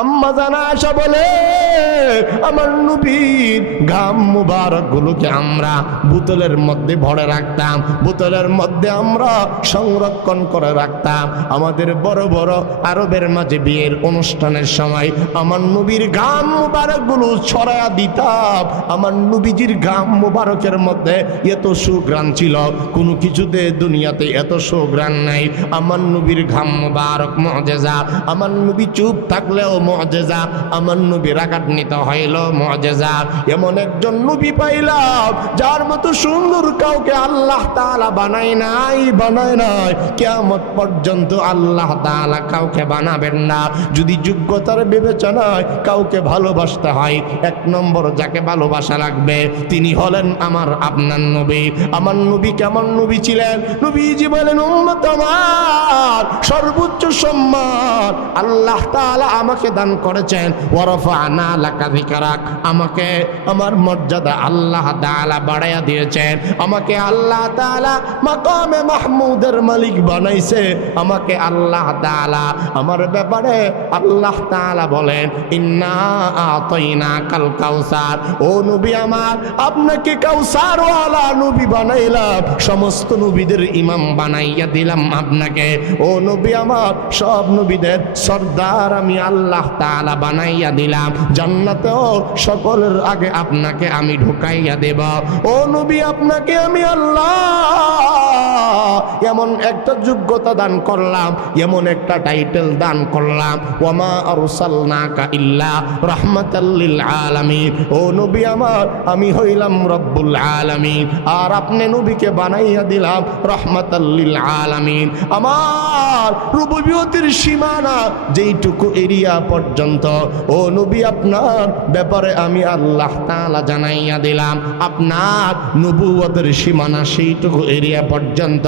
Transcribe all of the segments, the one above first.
আম্মা জানা আয়েশা বলে, আমার নবীর ঘাম মুবারক গুলোকে আমরা বোতলের মধ্যে ভরে রাখতাম, বোতলের মধ্যে আমরা সংরক্ষণ করে রাখতাম। আমাদের বড় বড় আরবের মাঝে বিয়ের অনুষ্ঠানের সময় আমার নবীর ঘাম মুবারক গুলো ছড়ায়া দিতাম। আমার নবীজির ঘাম মুবারকের মধ্যে এত সুঘ্রাণ ছিল, কোনো কিছুতে দুনিয়াতে এত সুঘ্রাণ নাই। আমার নবীর ঘাম মুবারক মুআজিজা। আমার নবী চুপ থাকলেও মুআজিজা, আমার নবী রাগান্বিত হইল মুআজিজা। এমন একজন নবী পাইলাম যার মতো সুন্দর কাউকে আল্লাহ তাআলা বানায় নাই। কিয়ামত পর্যন্ত আল্লাহ তাআলা কাউকে বানাবেন না। যদি যোগ্যতার বিবেচনায় কাউকে ভালোবাসতে হয়, এক নম্বর যাকে ভালোবাসা লাগবে তিনি হলেন আমার আপনার নবী। আমার নবী কেমন নবী ছিলেন? নবীজি বলেন, উম্মত আমার সর্বোচ্চ সম্মান আল্লাহ তাআলা আমাকে দান করেছেন। ওয়ারাফা'না লাকা যিকরাক, আমাকে আমার মর্যাদা আল্লাহ তাআলা বাড়ায়া দিয়েছেন। আমাকে আল্লাহ তাআলা মাকামে মাহমুদের মালিক বানাইছে। আমাকে আল্লাহ তাআলা আমার ব্যাপারে আল্লাহ তাআলা বলেন, ইন্না আতাইনাকাল কাউসার। ও নবী আমার, আপনাকে কাউসার ওয়ালা নবী বানাইলাম, সমস্ত নবীদের ইমাম বানাইয়া দিলাম আপনাকে। ও নবী আমার, সব নবীদের সর্দার আমি আল্লাহ তাআলা বানাইয়া দিলাম। জান্নাতেও সকলের আগে আপনাকে আমি ঢুকাইয়া দেব। ও নবী, আপনাকে আমি আল্লাহ এমন একটা যোগ্যতা দান করলাম, এমন একটা টাইটেল দান করলাম, ওয়ামা আরসালনাকা ইল্লা রাহমাতাল লিল আলামিন। ও নবী আমার, আমি হইলাম রব্বুল আলামিন, আর আপনি নবীকে বানাইয়া দিলাম রাহমাতাল লিল আলামিন। আমার রুবুবিয়তের সীমানা যেইটুকু এরিয়া পর্যন্ত, ও নবী আপনার ব্যাপারে আমি আল্লাহ তাআলা জানাইয়া দিলাম। আপনার নবুয়তের সীমানা সেইটুকু এরিয়া পর্যন্ত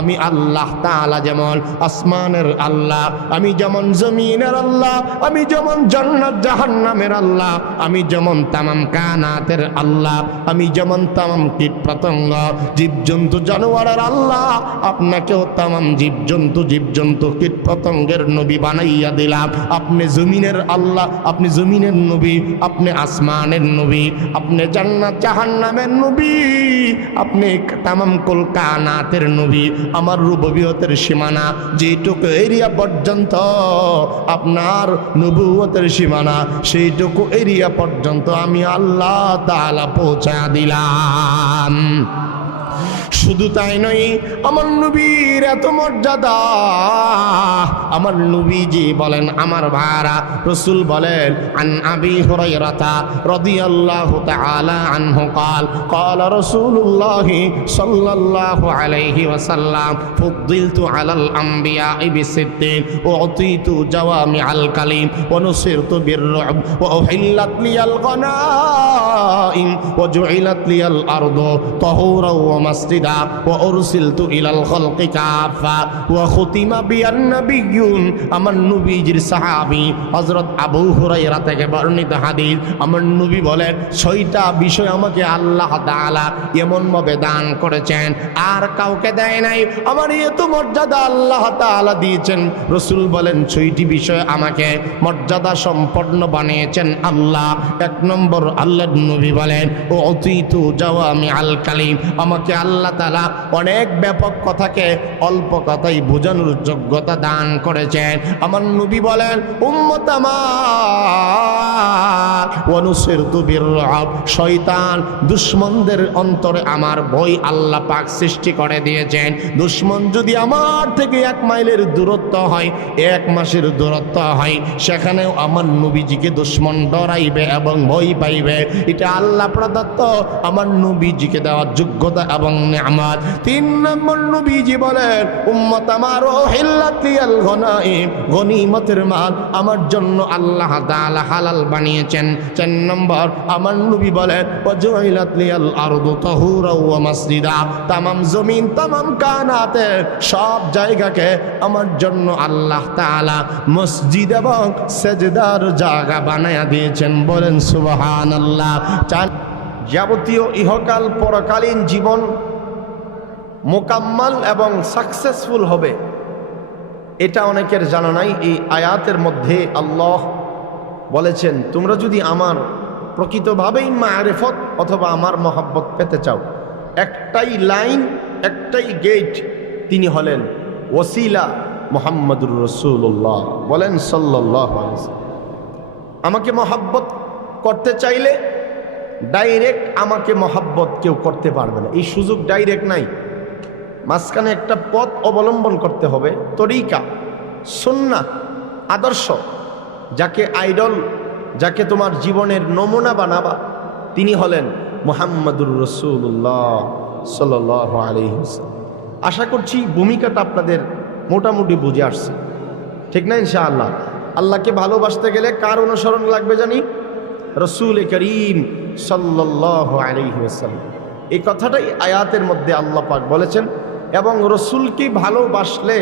আমি আল্লাহ তাআলা যেমন আসমানের আল্লাহ, আমি যেমন জমিনের আল্লাহ, আমি যেমন জান্নাত জাহান্নামের আল্লাহ, আমি যেমন তামাম কানাতের আল্লাহ, আমি যেমন তামাম কীট পতঙ্গ জীবজন্তু জানোয়ারের আল্লাহ, আপনাকেও তামাম জীবজন্তু কীট পতঙ্গের নবী বানাইয়া দিলাম। আপনি জমিনের আল্লাহ, আপনি জমিনের নবী, আপনি আসমানের নবী, আপনি জান্নাত জাহান্নামের নবী, আপনি তামাম কুল কানাতের নবী। আমার রুবুবিয়তের সীমানা যেটুকু এরিয়া পর্যন্ত, আপনার নবুয়তের সীমানা সেইটুকু এরিয়া পর্যন্ত আমি আল্লাহ তাআলা পৌঁছা দিলাম। শুধু তাই নয়, আমার নবীর এত মর্যাদা। আমার নবীজি বলেন, আমার ভাইরা, রাসূল বলেন, আন আবি হুরায়রা রাদিয়াল্লাহু তাআলা আনহু قال قال رسول الله صلى الله عليه وسلم فضلت على الانبياء بست اعطيت جوامع الكلم ونصرت بالرعب واحلت لي الغنائم وجعلت لي الارض طهورا ومسجدا وارسلت الى الخلق كافة وختم بي النبيون। আমার নবীজির সাহাবী হযরত আবু হুরায়রা থেকে বর্ণিত হাদিস। আমার নবী বলেন, 6টা বিষয় আমাকে আল্লাহ তাআলা এমন ভাবে দান করেছেন আর কাউকে দেয় নাই। আমার এত মর্যাদা আল্লাহ তাআলা দিয়েছেন। রাসূল বলেন, 6টি বিষয় আমাকে মর্যাদা সম্পন্ন বানিয়েছেন আল্লাহ। 1 নম্বর, আল্লাহর নবী বলেন, ও অতীতু জাওয়ামি আল কালিম, আমাকে আল্লাহ তাআলা অনেক ব্যাপক কথাকে অল্প কথাই বোঝানোর যোগ্যতা দান করেছেন। আমার নবী বলেন, উম্মত আমার, ওয়ানুসিরতু বিররাব, শয়তান দুশমনদের অন্তরে আমার ভয় আল্লাহ পাক সৃষ্টি করে দিয়েছেন। দুশমন যদি আমার থেকে 1 মাইলের দূরত্ব হয়, 1 মাসের দূরত্ব হয়, সেখানেও আমার নবীজিকে দুশমন ডরাইবে এবং ভয় পাইবে। এটা আল্লাহ প্রদত্ত আমার নবীজিকে দেওয়ার যোগ্যতা এবং নিয়ামত। 3 নম্বর, নবীজি বলেন, উম্মত আমার, উহিল্লাত লিয়াল গনাইম, গনিমতের মাল আমার জন্য আল্লাহ তাআলা হালাল বানিয়েছেন। 4 নম্বর, আমার নবী বলেন, ওয়াজুইলাত লিয়াল আরদু তাহুরা ওয়া মাসজিদা, তামাম জমিন, তামাম কানাতে সব জায়গাকে আমার জন্য আল্লাহ তাআলা মসজিদ এবং সেজদার জায়গা বানায়া দিয়েছেন। বলেন সুবহানাল্লাহ। যাবতীয় ইহকাল পরকালীন জীবন মোকাম্মাল এবং সাকসেসফুল হবে, এটা অনেকের জানা নাই। এই আয়াতের মধ্যে আল্লাহ বলেছেন, তোমরা যদি আমার প্রকৃতভাবেই মারিফত অথবা আমার মহব্বত পেতে চাও, একটাই লাইন, একটাই গেট, তিনি হলেন ওসিলা মুহাম্মদুর রাসূলুল্লাহ। বলেন সাল্লাল্লাহু আলাইহি ওয়াসাল্লাম। আমাকে মহব্বত করতে চাইলে ডাইরেক্ট আমাকে মহব্বত কেউ করতে পারবে না, এই সুযোগ ডাইরেক্ট নাই। মাঝখানে একটা পথ অবলম্বন করতে হবে, তরিকা, সুন্নাহ, আদর্শ। যাকে আইডল, যাকে তোমার জীবনের নমুনা বানাবা, তিনি হলেন মুহাম্মদুর রাসূলুল্লাহ সাল্লাল্লাহু আলাইহি ওয়াসাল্লাম। আশা করছি ভূমিকাটা আপনাদের মোটামুটি বুঝে আসছে, ঠিক না ইনশাআল্লাহ? আল্লাহকে ভালোবাসতে গেলে কার অনুসরণ লাগবে জানি? রাসূল করিম সাল্লাল্লাহু আলাইহি ওয়াসাল্লাম। এই কথাটাই আয়াতের মধ্যে আল্লাহ পাক বলেছেন। এবং রসুলকে ভালোবাসলে,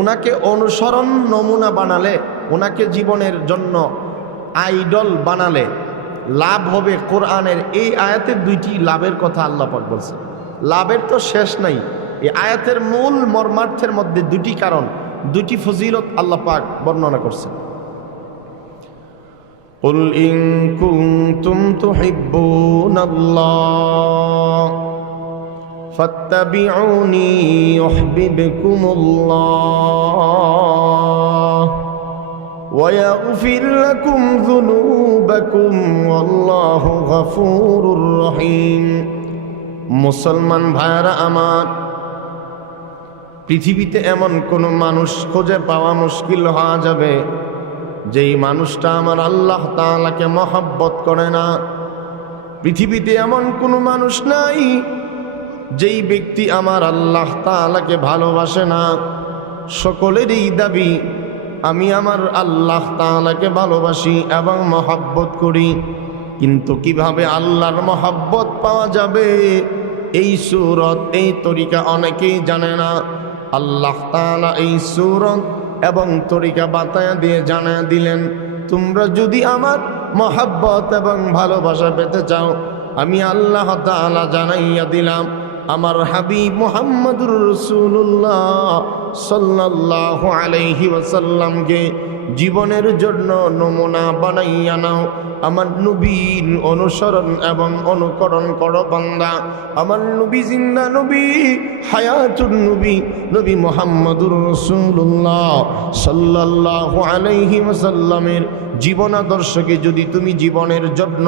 ওনাকে অনুসরণ নমুনা বানালে, ওনাকে জীবনের জন্য আইডল বানালে লাভ হবে। কোরআনের এই আয়াতের দুইটি লাভের কথা আল্লাহ পাক বলছেন। লাভের তো শেষ নাই। এই আয়াতের মূল মর্মার্থের মধ্যে দুটি কারণ, দুটি ফজিলত আল্লাহ পাক বর্ণনা করছেন। কুল ইন কুনতুম তুহিব্বুনাল্লাহ ফাত্তাবিউনি ইউহিব্বুকুমুল্লাহ ওয়া ইয়াগফির লাকুম যুনুবাকুম ওয়াল্লাহু গফুরুর রহিম। মুসলমান ভাইরা আমার, পৃথিবীতে এমন কোন মানুষ খুঁজে পাওয়া মুশকিল হওয়া যাবে যেই মানুষটা আমার আল্লাহ তাআলাকে মহব্বত করে না। পৃথিবীতে এমন কোন মানুষ নাই যেই ব্যক্তি আমার আল্লাহ তাআলাকে ভালোবাসে না। সকলেরই দাবি আমি আমার আল্লাহ তাআলাকে ভালোবাসি এবং মহব্বত করি, কিন্তু কিভাবে আল্লাহর মহব্বত পাওয়া যাবে এই সূরত, এই তরিকা অনেকেই জানে না। আল্লাহ তাআলা এই সূরত এবং তরিকা বাতায়া দিয়ে জানায়া দিলেন, তোমরা যদি আমার মহব্বত এবং ভালোবাসা পেতে চাও, আমি আল্লাহ তাআলা জানাইয়া দিলাম আমার হাবিব মুহাম্মদুর রাসূলুল্লাহ সাল্লাল্লাহু আলাইহি ওয়াসাল্লামকে জীবনের জন্য নমুনা বানাইয়া নাও। আমার নবীর অনুসরণ এবং অনুকরণ করো বান্দা। আমার নবী জিন্দা নবী, হায়াতুন নবী, নবী মুহাম্মদুর রাসূলুল্লাহ সাল্লাল্লাহু আলাইহি ওয়াসাল্লামের জীবন আদর্শকে যদি তুমি জীবনের জন্য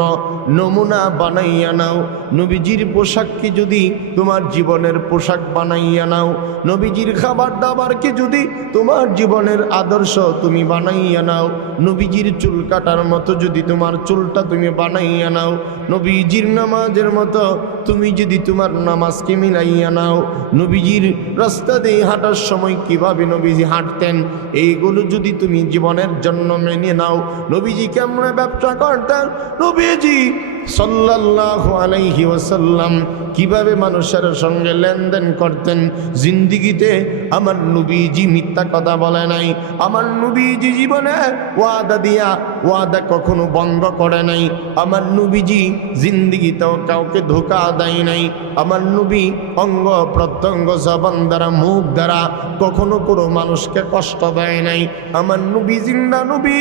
নমুনা বানাইয়া নাও, নবীজির পোশাককে যদি তোমার জীবনের পোশাক বানাইয়া নাও, নবীজির খাবার দাবারকে যদি তোমার জীবনের আদর্শ তুমি বানাইয়া নাও, নবীজির চুল কাটার মতো যদি তোমার চুলটা তুমি বানাইয়া নাও, নবীজির নামাজের মতো তুমি যদি তোমার নামাজকে মিলাইয়া নাও, নবীজির রাস্তা দিয়ে হাঁটার সময় কিভাবে নবীজি হাঁটতেন এইগুলো যদি তুমি জীবনের জন্য মেনে নাও, নবীজি কেমন ব্যবসা করতেন, নবীজি সাল্লাল্লাহু আলাইহি ওয়াসাল্লাম কিভাবে মানুষের সঙ্গে লেনদেন করতেন, জিন্দিগিতে আমার নবীজি মিথ্যা কথা বলে নাই। আমার নবীজি জীবনে ওয়াদা দিয়া ওয়াদা কখনো বন্ধ করে নাই। আমার নবীজি জিন্দিগিতেও কাউকে ধোঁকা দেয় নাই। আমার নবী অঙ্গ প্রত্যঙ্গ জবান দ্বারা, মুখ দ্বারা কখনো কোনো মানুষকে কষ্ট দেয় নাই। আমার নবী জিন্দা নবী,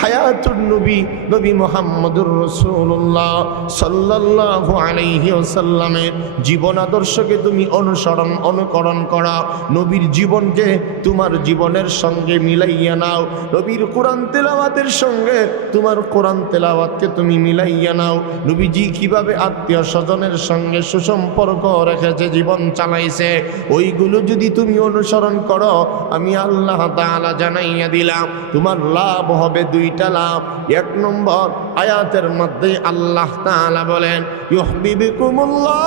হায়াতুন নবী, নবী মুহাম্মদুর রাসূলুল্লাহ সাল্লাল্লাহু আলাইহি ওয়াসাল্লামের জীবন আদর্শকে তুমি অনুসরণ অনুকরণ করা, নবীর জীবনকে তোমার জীবনের সঙ্গে মিলাইয়া নাও, নবীর কোরআন তেলাওয়াতের সঙ্গে তোমার কোরআন তেলাওয়াতকে তুমি মিলাইয়া নাও। নবীজি কিভাবে আত্মীয় স্বজনের সঙ্গে সুসম্পর্ক রেখেছে, জীবন চালাইছে, ওইগুলো যদি তুমি অনুসরণ করো, আমি আল্লাহ তাআলা জানাইয়া দিলাম তোমার লাভ হবে দুইটা লাভ। এক নম্বর, আয়াতের মধ্যে আল্লাহ তাআলা বলেন ইউহিব্বুকুমুল্লাহ,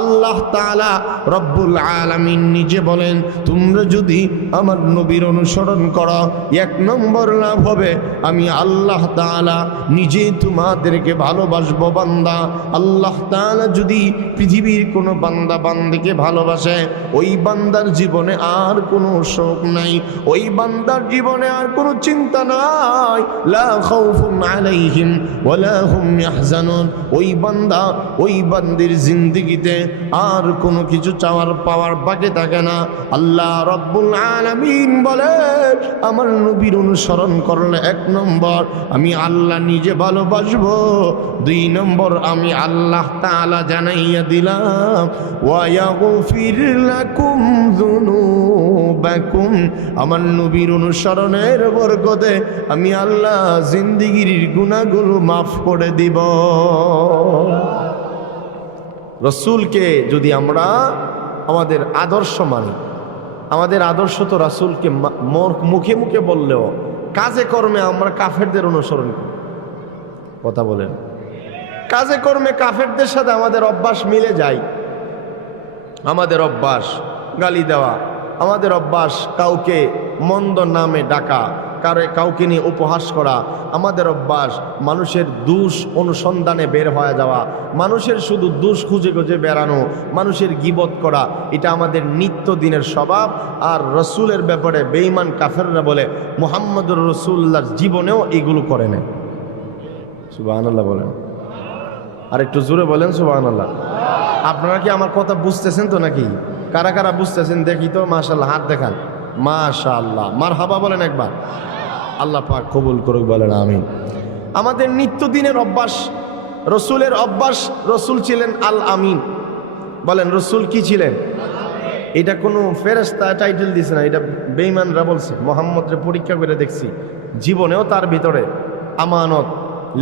আল্লাহ তাআলা রব্বুল আলামিন নিজে বলেন তোমরা যদি আমার নবীর অনুসরণ করো, এক নম্বর লাভ হবে আমি আল্লাহ তাআলা নিজে তোমাদেরকে ভালোবাসবো। বান্দা, আল্লাহ তাআলা যদি পৃথিবীর কোনো বান্দা বান্দিকে ভালোবাসে, ওই বান্দার জীবনে আর কোনো শোক নাই, ওই বান্দার জীবনে আর কোনো চিন্তা নাই। লা খাউফুন আলাইহিম ওয়ালা হুম ইয়াহজানুন। ওই বান্দা, ওই বান্দির জিন্দেগিতে আর কোনো কিছু চাওয়ার পাওয়ার বাকি থাকে না। আল্লাহ রব্বুল আলামিন বলেন আমার নবীর অনুসরণ করলে 1 নম্বর আমি আল্লাহ নিজে ভালোবাসবো, 2 নম্বর আমি আল্লাহ তাআলা জানাইয়া দিলাম ওয়া ইয়াগফির লাকুম যুনুবাকুম, আমার নবীর অনুসরণের বরকতে আমি আল্লাহ জিন্দেগীর গুনাহগুলো মাফ করে দিব। রসুলকে যদি আমরা আমাদের আদর্শ মানি, আমাদের আদর্শ তো রাসূলকে মুখে মুখে বললেও কাজে কর্মে আমরা কাফেরদের অনুসরণ করি। কথা বলেন, কাজে কর্মে কাফেরদের সাথে আমাদের অভ্যাস মিলে যায়। আমাদের অভ্যাস গালি দেওয়া, আমাদের অভ্যাস কাউকে মন্দ নামে ডাকা, কাউকে নিয়ে উপহাস করা, আমাদের অভ্যাস মানুষের দোষ অনুসন্ধানে বের হয়ে যাওয়া, মানুষের শুধু দোষ খুঁজে খুঁজে বেড়ানো, মানুষের গীবত করা, এটা আমাদের নিত্যদিনের স্বভাব। আর রসুলের ব্যাপারে বেঈমান কাফেররা বলে মুহাম্মদুর রাসূলুল্লাহর জীবনেও এগুলো করে না। সুবহানাল্লাহ বলেন, আর একটু জোরে বলেন সুবহানাল্লাহ। আপনারা কি আমার কথা বুঝতেছেন তো নাকি? কারা কারা বুঝতেছেন দেখি তো, মাশাআল্লাহ হাত দেখান। মাশাআল্লাহ, মারহাবা বলেন একবার। আল্লাহ পাক কবুল করুক, বলেন আমিন। আমাদের নিত্যদিনের অভ্যাস, রসুলের অভ্যাস, রসুল ছিলেন আল আমিন। বলেন রসুল কি ছিলেন? এটা কোনো ফেরেশতা টাইটেল দিছে না, এটা বেঈমানরা বলছে। মুহাম্মদরে পরীক্ষা করে দেখছি, জীবনেও তার ভিতরে আমানত,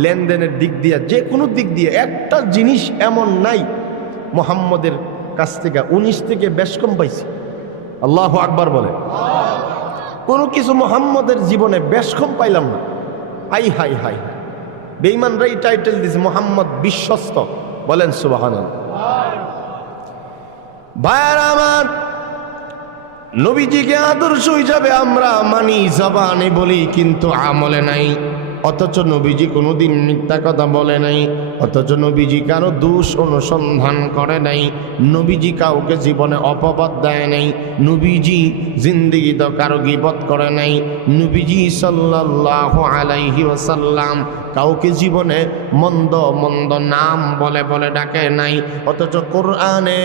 লেনদেনের দিক দিয়ে, যে কোনো দিক দিয়ে একটা জিনিস এমন নাই মুহাম্মদের কাছ থেকে 19 থেকে বেশ কম পাইছি। আল্লাহু আকবার বলে। কোনো কিছু মুহাম্মদের জীবনে বেশ কম পাইলাম না। হাই হাই হাই, বেঈমানরা এই টাইটেল দিছে মুহাম্মদ বিশ্বস্ত। বলেন সুবহানাল্লাহ। ভাইয়ার আমার, নবীজিকে আদর্শ হিসাবে আমরা মানি, জবানে বলি কিন্তু আমলে নাই। অথচ নবীজি কোনোদিন মিথ্যা কথা বলে নাই, অথচ নবীজি কারো দোষ অনুসন্ধান করে নাই, নবীজি কাউকে জীবনে অপবাদ দেয় নাই, নবীজি জিন্দেগিতে কারো গীবত করে নাই, নবীজি সাল্লাল্লাহু আলাইহি ওয়াসাল্লাম কাউকে জীবনে মন্দ মন্দ নাম বলে বলে ডাকে নাই। অথচ কোরআনে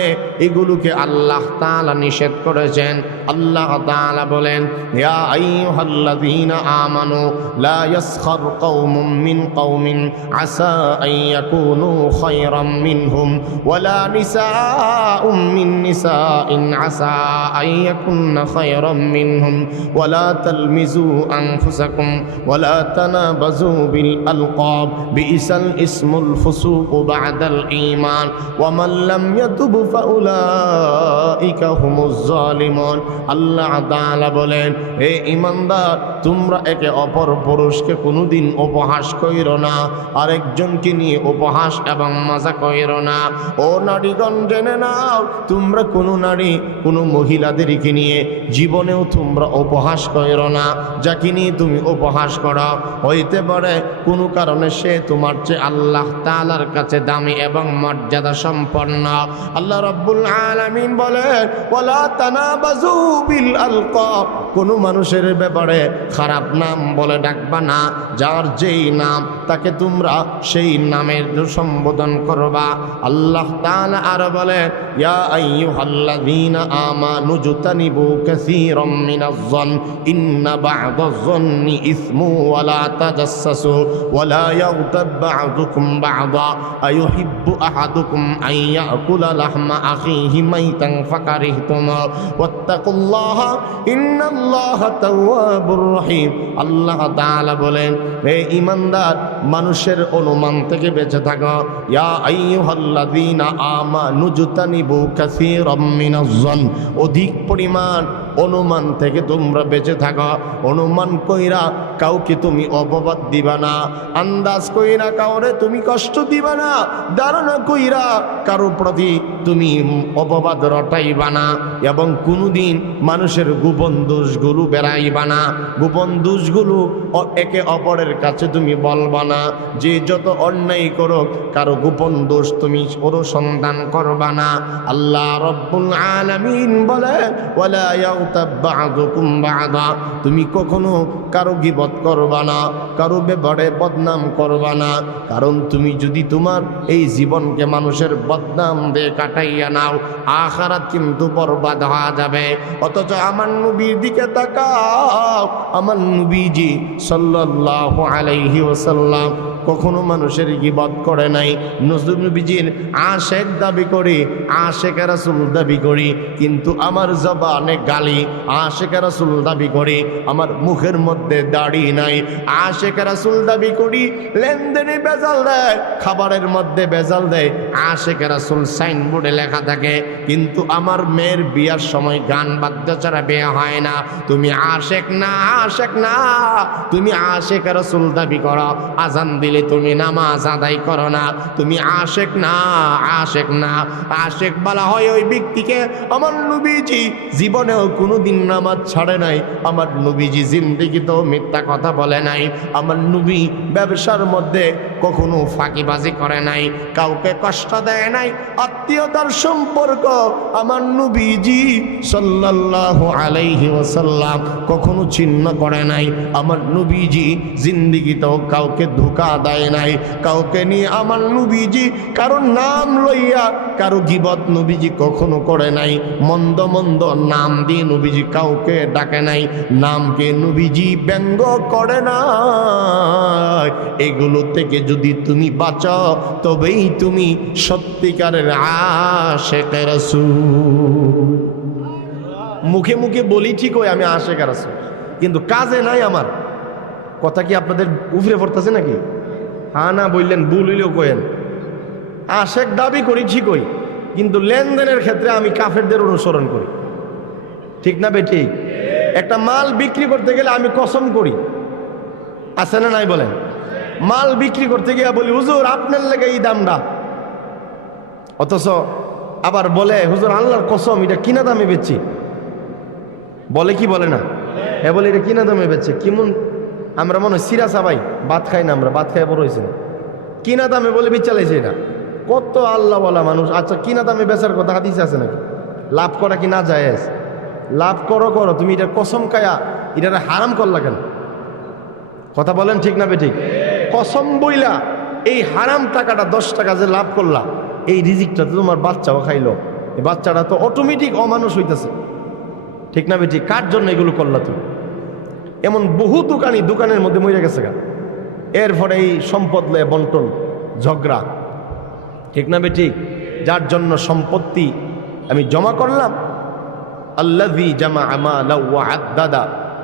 এগুলোকে আল্লাহ তাআলা নিষেধ করেছেন। আল্লাহ তাআলা বলেন ইয়া আইয়ুহাল্লাযীনা আমানু লা ইয়াসখার কওমুম মিন কওমিন আসা আন ইয়াকুনু খায়রাম মিনহুম ওয়ালা নিসাউম মিন নিসাইন আসা আন ইয়াকুননা খায়রাম মিনহুম ওয়ালা তালমিজু আনফুসাকুম ওয়ালা তানাবাজু বিল আলকাব বিইসাল ইসমুল ফুসুক বা'দাল ঈমান ওয়া মান লাম ইয়াতুব ফাউলাইকা হুমুজ জালিমুন। আল্লাহ তাআলা বলেন হে ঈমানদার, তোমরা একে অপর পুরুষকে কোনোদিন উপহাস কইরো না, আরেকজনকে নিয়ে উপহাস এবং মজা কইরো না। ও নারীগণ জেনে নাও, তোমরা কোনো নারী কোনো মহিলাদেরকে নিয়ে জীবনেও তোমরা উপহাস কইরো না। যাকে নিয়ে তুমি উপহাস করো, হইতে পারে কোনো কারণে সে তোমার চেয়ে আল্লাহ তাআলার কাছে দামি এবং মর্যাদা সম্পন্ন। আল্লাহ রাব্বুল আলামিন বলেন ওয়ালা তানাবাজু বিল আলকাব, কোনো মানুষের ব্যাপারে খারাপ নাম বলে ডাকবা না। যার যেই নাম তাকে তোমরা সেই নামের সম্বোধন করবা। আল্লাহ তাআলা আর বলে ইয়া আইয়ুহাল্লাযীনা আমানু জুতানিবু কাসীরাম মিনাজ-যন ইন্না বা'দাজ-যন্নি ইসমু ওয়া লা তাজাসসু ওয়া লা ইয়াগতাব বা'দুকুম বা'দা আইয়ুহিব্বু আহাদুকুম আন ইয়াকুলা লাহমা আখিহি মাইতান ফাকারিহতুমু ওয়াত্তাকুল্লাহা ইন্নাল্লাহা তাওয়াবুর রহিম। আল্লাহ তাআলা বলেন হে ঈমানদার, মানুষের অনুমান থেকে বেঁচে থাকো। ইয়া আইয়ুহাল্লাযীনা আমানু জুতানিবু কাসীরাম মিনাজ-যন, অধিক পরিমাণ অনুমান থেকে তোমরা বেঁচে থাকো। অনুমান কইরা কাউকে তুমি অপবাদ দিবা না, আন্দাজ কইরা কাউরে তুমি কষ্ট দিবা না, ধারণা কইরা কারো প্রতি তুমি অপবাদ রটাইবা না, এবং কোনোদিন মানুষের গোপন দোষগুলো বেড়াইবা না। গোপন দোষগুলো একে অপরের কাছে তুমি বলবা না। যে যত অন্যায় করো কারো গোপন দোষ তুমি অনুসন্ধান করবা না। আল্লাহ রব্বুল আলামিন বলে ওয়ালা ইয়াগতাব বা'দুকুম বা'দা, তুমি কখনো কারো গীবত করবা না, কারো ব্যাপারে বদনাম করবা না। কারণ তুমি যদি তোমার এই জীবনকে মানুষের বদনাম দিয়ে কাটাইয়া নাও, আখিরাত কিন্তু বরবাদ হয়ে যাবে। অথচ আমার নবীর দিকে তাকাও, আমার নবীজি সাল্লাল্লাহু আলাইহি ওয়াসাল্লাম কখনো মানুষের গীবত করে নাই। নবীজির আশেক দাবি করি, আশেক রাসূল দাবি করি, কিন্তু আমার জবানে গালি। আশেক রাসূল দাবি করি, আমার মুখের মধ্যে দাড়ি নাই। আশেক রাসূল দাবি করি, লেনদেনে বেজাল দেয়, খাবারের মধ্যে বেজাল দেয়। আশেক রাসূল সাইনবোর্ডে লেখা থাকে, কিন্তু আমার মেয়ের বিয়ার সময় গান বাদ্য ছাড়া বিয়ে হয় না। তুমি আশেক না, আশেক না। তুমি আশেক রাসূল দাবি করো, আজান দিলে তুমি নামাজ আদায় করো না। তুমি আশেক না, আশেক না। আশেক বলা হয় ওই ব্যক্তিকে, আমার নবীজি জীবনেও কোনোদিন নামাজ ছাড়ে নাই, আমার নবীজি জিন্দেগিতেও মিথ্যা কথা বলে নাই, আমার নবী ব্যবসার মধ্যে কখনো ফাঁকিবাজি করে নাই, কাউকে কষ্ট দেয় নাই। আত্মীয়তার সম্পর্ক আমার নবীজি সাল্লাল্লাহু আলাইহি ওয়াসাল্লাম কখনো ছিন্ন করে নাই। আমার নবীজি জিন্দেগিতেও কাউকে ধোঁকা দেয় নাই, কাউকে নিয়ে আমার নবীজি কারো নাম লইয়া কারো গীবত নবীজি কখনো করে নাই। মন্দ মন্দ নাম দিয়ে নবীজি কাউকে ডাকে নাই, নামকে নবীজি ব্যঙ্গ করে না। এগুলো থেকে যদি তুমি বাঁচো, তবেই তুমি সত্যিকারের আশিকে রাসূল। মুখে মুখে বলি ঠিক হয় আমি আশিকে রাসূল, কিন্তু কাজে নাই আমার। কথা কি আপনাদের উফরে পড়তেছে নাকি? হ্যাঁ না বললেন, ভুল হইলেও কয়েন। আশেক দাবি করি ঠিকই, কিন্তু লেনদেনের ক্ষেত্রে আমি কাফেরদের অনুসরণ করি। ঠিক না বেঠিক? একটা মাল বিক্রি করতে গেলে আমি কসম করি, আছে না নাই বলেন? মাল বিক্রি করতে গিয়ে বলি, হুজুর আপনার লেগে এই দামটা, অথচ আবার বলে, হুজুর আল্লাহর কসম এটা কিনা দামে বেচছি। বলে কি বলে না? হ্যাঁ বলে এটা কিনা দামে বেচছে। কেমন আমরা মনে হয় সিরাসা ভাই, ভাত খাই না, আমরা ভাত খাই বড় হয়েছে না, কিনা দামে বলে বিচালাইছে। এটা কত আল্লাহ বলা মানুষ। আচ্ছা কিনা দামে বেচার কথা হাদিসে আছে নাকি? লাভ করা কি না জায়েজ? লাভ করো করো, তুমি এটা কসম খায়া এটা হারাম করলা কেন? কথা বলেন ঠিক না বেঠিক? কসম বইলা এই হারাম টাকাটা 10 টাকা যে লাভ করলা, এই রিজিকটা তো তোমার বাচ্চাও খাইলো, এই বাচ্চাটা তো অটোমেটিক অমানুষ হইতেছে। ঠিক না বেঠিক? কার জন্য এগুলো করলা তুমি? এমন বহু দোকানি দোকানের মধ্যে মরে গেছে গা, এরপরে এই সম্পদ লয়ে বন্টন ঝগড়া। ঠিক না বেঠিক? যার জন্য সম্পত্তি আমি জমা করলাম, আল্লাযী জামা মালাহু ওয়া আদ্দাদা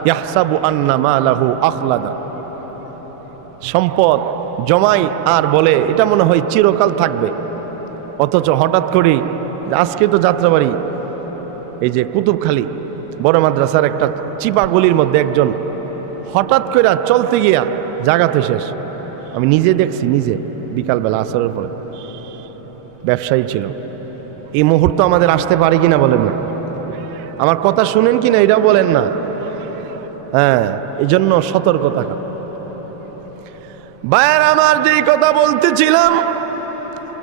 ইয়াহসাবু আন্না মালাহু আখলাদা। সম্পদ জমাই আর বলে এটা মনে হয় চিরকাল থাকবে, অথচ হঠাৎ করে আজকে তো যাত্রাবাড়ি এই যে কুতুবখালী বড় মাদ্রাসার একটা চিপা গলির মধ্যে একজন হঠাৎ করে চলতে গিয়া জাগাতে শেষ। আমি নিজে দেখছি, নিজে বিকালবেলা আসরের পরে। ব্যবসায়ী ছিল। এই মুহূর্ত আমাদের আসতে পারে কিনা বলেন না? আমার কথা শুনেন কিনা এটাও বলেন না। হ্যাঁ, এই জন্য সতর্ক থাকা। ভাইয়ের আমার যেই কথা বলতেছিলাম,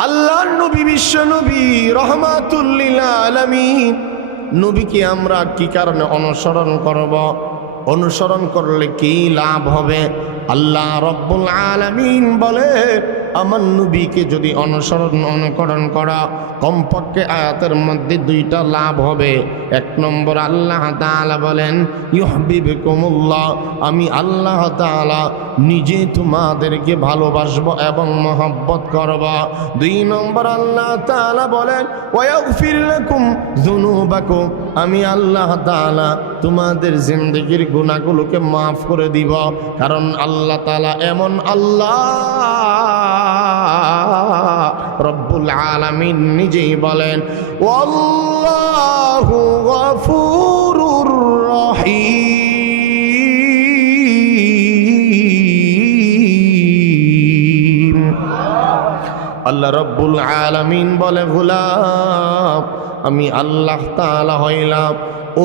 আল্লাহর নবী, বিশ্ব নবী, রহমাতুল লিল আলামিন নবীকে আমরা কি কারণে অনুসরণ করব? অনুসরণ করলে কি লাভ হবে? আল্লাহ রব্বুল আলামিন বলে, আমার নবীকে যদি অনুকরণ করা, কমপক্ষে আয়াতের মধ্যে 2টা লাভ হবে। 1 নম্বর আল্লাহ তাআলা বলেন, ইউহিব্বুকুমুল্লাহ, আমি আল্লাহ তাআলা নিজে তোমাদেরকে ভালোবাসবো এবং মহব্বত করব। 2 নম্বর আল্লাহ তাআলা বলেন, ওয়াগফির লাকুম যুনুবাকুম, আমি আল্লাহ তাআলা তোমাদের জিন্দেগির গুনাহগুলোকে মাফ করে দিব। কারণ আল্লাহ তাআলা এমন আল্লাহ, রব্বুল আলামিন নিজেই বলেন, ওয়াল্লাহু গফুরুর রহিম। আল্লাহ রব্বুল আলামিন বলে, গোলাম আমি আল্লাহ তাআলা হইলাম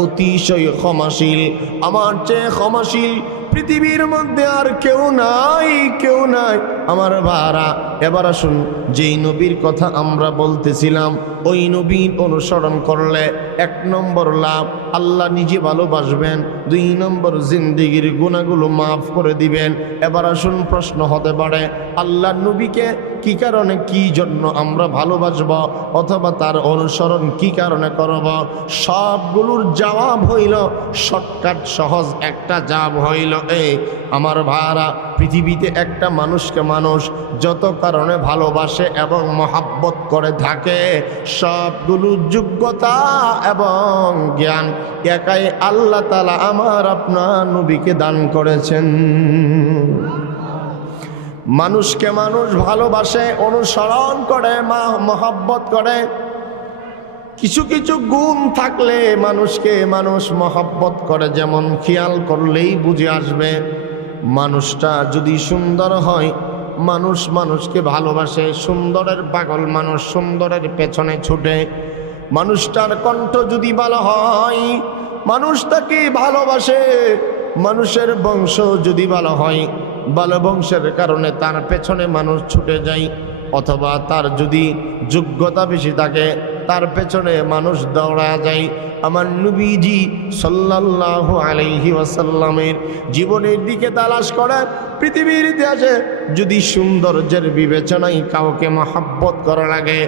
অতিশয় ক্ষমাশীল, আমার চেয়ে ক্ষমাশীল পৃথিবীর মধ্যে আর কেউ নাই, কেউ নাই আমার ভাইরা। এবার আসুন, যেই নবীর কথা আমরা বলতেছিলাম ওই নবীর অনুসরণ করলে 1 নম্বর লাভ, আল্লাহ নিজে ভালোবাসবেন, 2 নম্বর জিন্দেগির গুনাহগুলো মাফ করে দিবেন। এবার আসুন, প্রশ্ন হতে পারে আল্লাহ নবীকে কি কারণে, কি জন্য আমরা ভালোবাসব অথবা তার অনুসরণ কি কারণে করব? সবগুলোর জবাব হইল শর্টকাট, সহজ একটা জবাব হইল এই আমার ভাইরা, পৃথিবীতে একটা মানুষকে মানুষ যত কারণে ভালোবাসে এবং মহাব্বত করে থাকে, সবগুলো যোগ্যতা এবং জ্ঞান একাই আল্লাহ তাআলা আমার আপনার নবীকে দান করেছেন। মানুষকে মানুষ ভালোবাসে, অনুসরণ করে, মহব্বত করে। কিছু কিছু গুণ থাকলে মানুষকে মানুষ মহব্বত করে, যেমন খেয়াল করলেই বুঝে আসবে। মানুষটা যদি সুন্দর হয়, মানুষ মানুষকে ভালোবাসে। সুন্দরের পাগল মানুষ সুন্দরের পেছনে ছুটে। মানুষটার কণ্ঠ যদি ভালো হয়, মানুষ তাকে ভালোবাসে। মানুষের বংশ যদি ভালো হয়, ভালো বংশের কারণে তার পেছনে মানুষ ছুটে যায়। অথবা তার যদি যোগ্যতা বেশি থাকে, তার পেছনে মানুষ দৌড়া যায়। আমার নবীজি সাল্লাল্লাহু আলাইহি ওয়াসাল্লামের জীবনের দিকে তালাশ করে পৃথিবীর ইতিহাসে যদি সৌন্দর্যের বিবেচনায় কাউকে মহব্বত করা লাগে,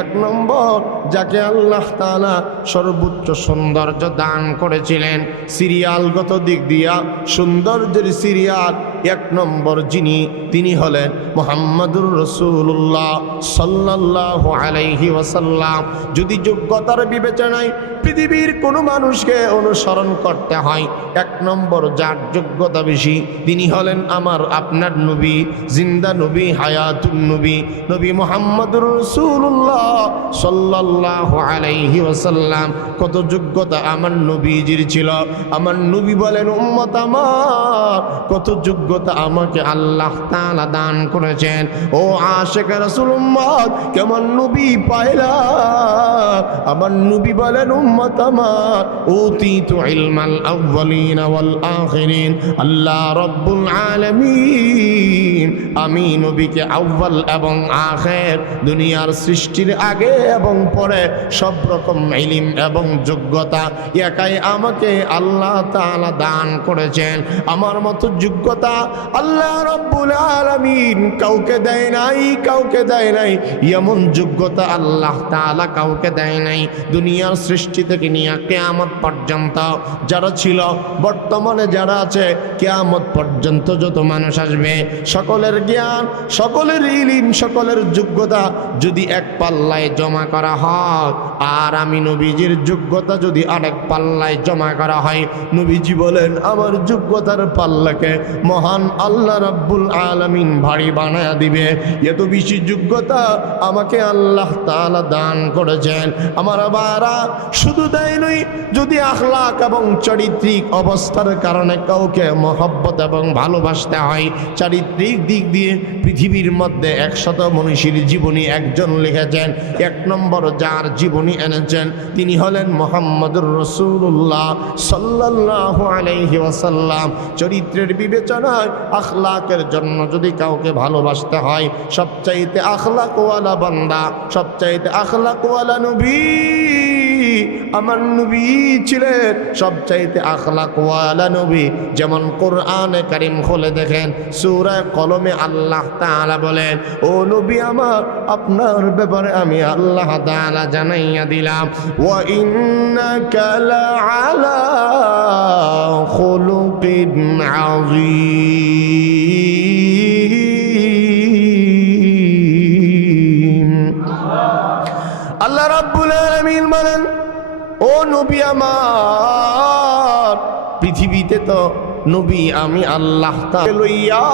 1 নম্বর যাকে আল্লাহ তাআলা সর্বোচ্চ সৌন্দর্য দান করেছিলেন, সিরিয়ালগত দিক দিয়া সৌন্দর্যের সিরিয়াল 1 নম্বর যিনি, তিনি হলেন মুহাম্মাদুর রাসূলুল্লাহ সাল্লাল্লাহু আলাইহি ওয়াসাল্লাম। যদি যোগ্যতার বিবেচনায় পৃথিবীর কোনো মানুষকে অনুসরণ করতে হয়, 1 নম্বর যার যোগ্যতা বেশি তিনি হলেন আমার আপনার নবী, জিন্দা নবী, হায়াতুন নবী, নবী মুহাম্মাদুর রাসূলুল্লাহ সাল্লাল্লাহু আলাইহি ওয়াসাল্লাম। কত যোগ্যতা আমার নবীজির ছিল। আমার নবী বলেন, উম্মত আমার কত যোগ্যতা আমাকে আল্লাহ তাআলা দান করেছেন। ও আশিক রাসূল উম্মত, কেমন নবী পাইলা? আমার নবী বলেন, উম্মত আমার উতিতু ইলমাল আউয়ালিন ওয়াল আখিরিন। আল্লাহ রাব্বুল আলামিন আমি নবীকে আউয়াল এবং আখির, দুনিয়ার সৃষ্টির আগে এবং পরে সব রকম ইলম এবং যোগ্যতা একাই আমাকে আল্লাহ তাআলা দান করেছেন। আমার মতো যোগ্যতা আল্লাহ রাব্বুল আলামিন কাউকে দেয় নাই, কাউকে দেয় নাই। এমন যোগ্যতা আল্লাহ তাআলা কাউকে দেয় নাই। দুনিয়ার সৃষ্টি থেকে নিয়ে কিয়ামত পর্যন্ত যারা ছিল, বর্তমানে যারা আছে, কিয়ামত পর্যন্ত যত মানুষ আসবে, সকলের জ্ঞান, সকলের ইলম, সকলের যোগ্যতা যদি এক পাল্লায় জমা করা হয়, আর আমি নবীজির যোগ্যতা যদি আরেক পাল্লায় জমা করা হয়, নবীজি বলেন আমার যোগ্যতার পাল্লাকে মহান আল্লাহ রাব্বুল আলামিন ভারী বানায়া দিবে। এত বেশি যোগ্যতা আমাকে আল্লাহ তাআলা দান করেছেন। আমার বাবা শুধু তাই নয়, যদি আখলাক এবং চারিত্রিক অবস্থার কারণে কাউকে মহব্বত এবং ভালোবাসতে হয়, চারিত্রিক দিক দিয়ে পৃথিবীর মধ্যে 100 মনীষীর জীবনী একজন লিখেছেন। 1 নম্বর যার জীবনী এনেছেন তিনি হলেন মুহাম্মাদুর রাসূলুল্লাহ সাল্লাল্লাহু আলাইহি ওয়াসাল্লাম। চরিত্রের বিবেচনায় আখলাকের জন্য যদি কাউকে ভালোবাসতে হয়, সবচাইতে আখলাকওয়ালা বান্দা, সবচাইতে আখলাকওয়ালা নবী আমার নবী ছিলেন, সবচাইতে আখলাকওয়ালা নবী। যেমন কোরআনে কারীম খুলে দেখেন, সূরা কলমে আল্লাহ তাআলা বলেন, ও নবী আমার, আপনার ব্যাপারে আমি আল্লাহ তাআলা জানাইয়া দিলাম, ওয়া ইন্নাকা লাআলা খুলুকিন আযীম। আল্লাহ রাব্বুল আলামিন বলেন, ও নবী আমার, পৃথিবীতে তো নবী আমি আল্লাহ তাআলা লইয়া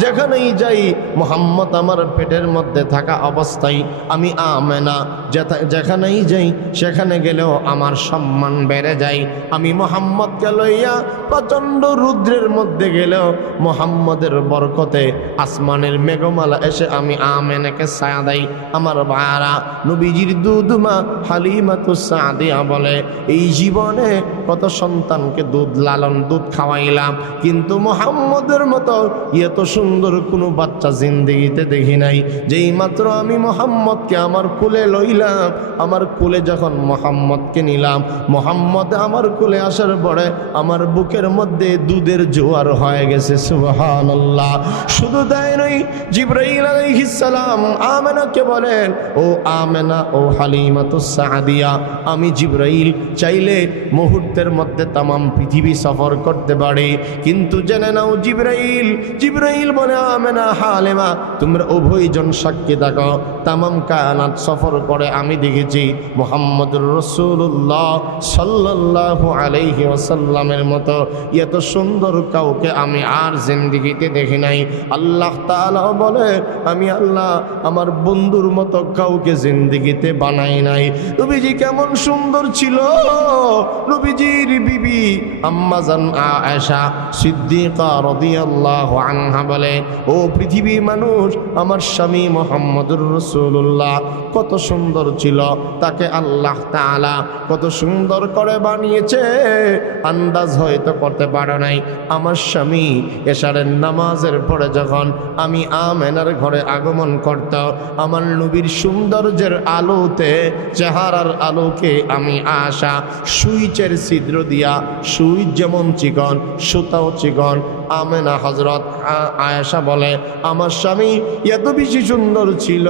যেখানেই যাই, মুহাম্মদ আমার পেটের মধ্যে থাকা অবস্থায় আমি আমেনা যেখানেই যাই সেখানে গেলেও আমার সম্মান বেড়ে যায়। আমি মুহাম্মদকে লইয়া প্রচণ্ড রুদ্রের মধ্যে গেলেও মুহাম্মদের বরকতে আসমানের মেঘমালা এসে আমি আমেনাকে ছায়া দেয়। আমার ভাইরা, নবীজির দুধমা হালিমাতুস সাদিয়া বলে, এই জীবনে কত সন্তানকে দুধ খাওয়াইলাম, কিন্তু মুহাম্মদের মতো এত সুন্দর কোনো বাচ্চা জিন্দেগিতে দেখি নাই। যেই মাত্র আমি মুহাম্মদকে আমার কোলে লইলাম, আমার কোলে যখন মুহাম্মদকে নিলাম, মুহাম্মদ আমার কোলে আসার পরে আমার বুকের মধ্যে দুধের জোয়ার হয়ে গেছে। সুবহানাল্লাহ। শুধু তাই নয়, জিবরাইল আলাইহিস সালাম আমেনাকে বলেন, ও আমেনা, ও হালিমাতুস সাদিয়া, আমি জিবরাইল চাইলে মুহূর্তের মধ্যে তামাম পৃথিবী সফর করতে পারি, কিন্তু জেনে নাও জিবরাইল বলে, আমেনা, হালিমা, তোমরা উভয়জন সাক্ষী থাকো, তামাম কায়নাত সফর করে আমি দেখেছি মুহাম্মদুর রাসূলুল্লাহ সাল্লাল্লাহু আলাইহি ওয়াসাল্লামের মতো এত সুন্দর কাউকে আমি আর জিন্দেগিতে দেখি নাই। আল্লাহ তাআলা বলে, আমি আল্লাহ আমার বন্ধুর মতো কাউকে জিন্দেগিতে বানাই নাই। নবীজি কেমন সুন্দর ছিল। নবীজির বিবি আম্মা জান আয়েশা সিদ্দিকা রাদিয়াল্লাহু আনহা বলে, ও পৃথিবীর মানুষ, আমার স্বামী মুহাম্মদুর রাসূলুল্লাহ কত সুন্দর ছিল, তাকে আল্লাহ তাআলা কত সুন্দর করে বানিয়েছে, আন্দাজ হয়তো করতে পারো নাই। আমার স্বামী এশারের নামাজের পরে যখন আমি আমেনার ঘরে আগমন করত, আমার নবীর সৌন্দর্যের আলোতে, চেহারার আলোকে আমি আশা সুইচের ছিদ্র দিয়া, সুইচ যেমন চিকন সুতাও চিকন, আমেনা হযরত আয়েশা বলে, আমার স্বামী এত বেশি সুন্দর ছিল,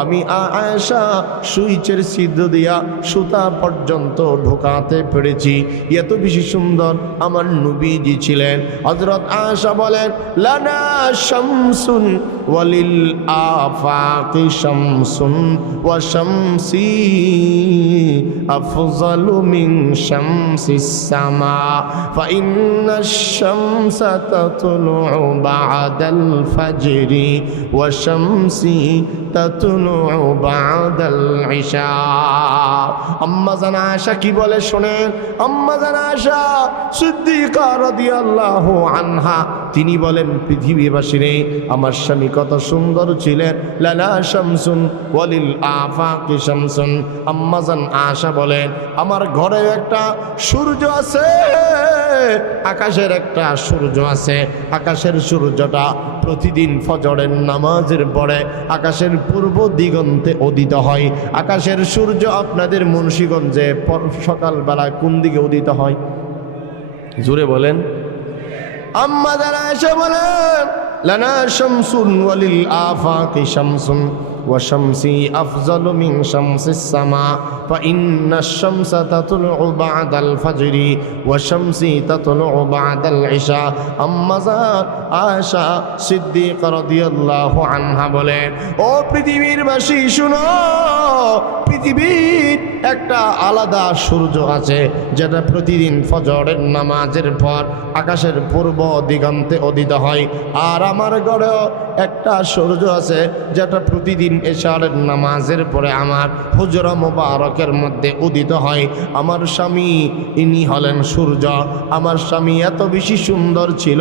আমি আয়েশা সুইচের ছিদ্র দিয়া সুতা পর্যন্ত ঢোকাতে পেরেছি, এত বেশি সুন্দর আমার নবীজি ছিলেন। হযরত আয়েশা বলেন, লানা শামসুন ওয়ালিল আফাকি শামসুন ওয়া শামসি আফজালু মিন শামসিস সামা ফাইন্নাশ শামসা তাতলুউ বা'দাল ফাজরি ওয়া শামসি তাতলুউ বা'দাল ইশা। আম্মা জান আয়েশা কি বলে শোনেন। আম্মা জান আয়েশা সিদ্দিকা রাদিয়াল্লাহু আনহা তিনি বলেন, পৃথিবীবাসীরে আমার স্বামী কত সুন্দর ছিলেন। লালা শামসুন ওয়ালিল আফাকি শামসুন। আম্মা জান আয়েশা বলেন, আমার ঘরে একটা সূর্য আছে, আকাশের একটা সূর্য আছে, আকাশের সূর্যটা প্রতিদিন ফজরের নামাজের পরে আকাশের পূর্ব দিগন্তে উদিত হয়। আকাশের সূর্য আপনাদের মুন্সিগঞ্জে সকালবেলা কোন দিকে উদিত হয়? জোরে বলেন। আম্মা জান আয়েশা বলেন, লানা শামসুন ওয়ালিল আফাকি শামসুন ওয়া শামসি আফজালু মিন শামসিস সামা ফাইন্নাশ শামসা তাতলুউ বা'দাল ফাজরি ওয়া শামসি তাতলুউ বা'দাল ইশা। আম্মা জান আয়েশা সিদ্দিকা রাদিয়াল্লাহু আনহা বলেন, ও পৃথিবীর বাসী শুনো, পৃথিবীর একটা আলাদা সূর্য আছে যেটা প্রতিদিন ফজরের নামাজের পর আকাশের পূর্ব দিগন্তে উদিত হয়। আর আমার ঘরেও একটা সূর্য আছে যেটা প্রতিদিন এশারের নামাজের পরে আমার হুজরা মুবারকের মধ্যে উদিত হয়। আমার স্বামী ইনি হলেন সূর্য। আমার স্বামী এত বেশি সুন্দর ছিল,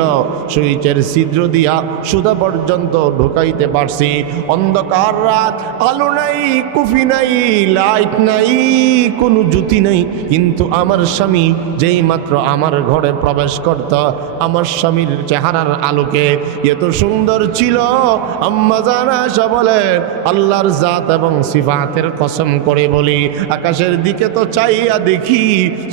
সুইচের ছিদ্র দিয়া সুতা পর্যন্ত ঢুকাইতে পারছি। অন্ধকার রাত, আলো নাই, কুফি নাই, লাইট নাই, কোনো জ্যোতি নাই, কিন্তু আমার স্বামী যেই মাত্র আমার ঘরে প্রবেশ করত, আমার স্বামীর চেহারার আলোকে এত সুন্দর ছিল। আম্মা জান আয়েশা বলেন, আল্লাহর জাত এবং সিফাতের কসম করে বলি, আকাশের দিকে তো চাইয়া দেখি,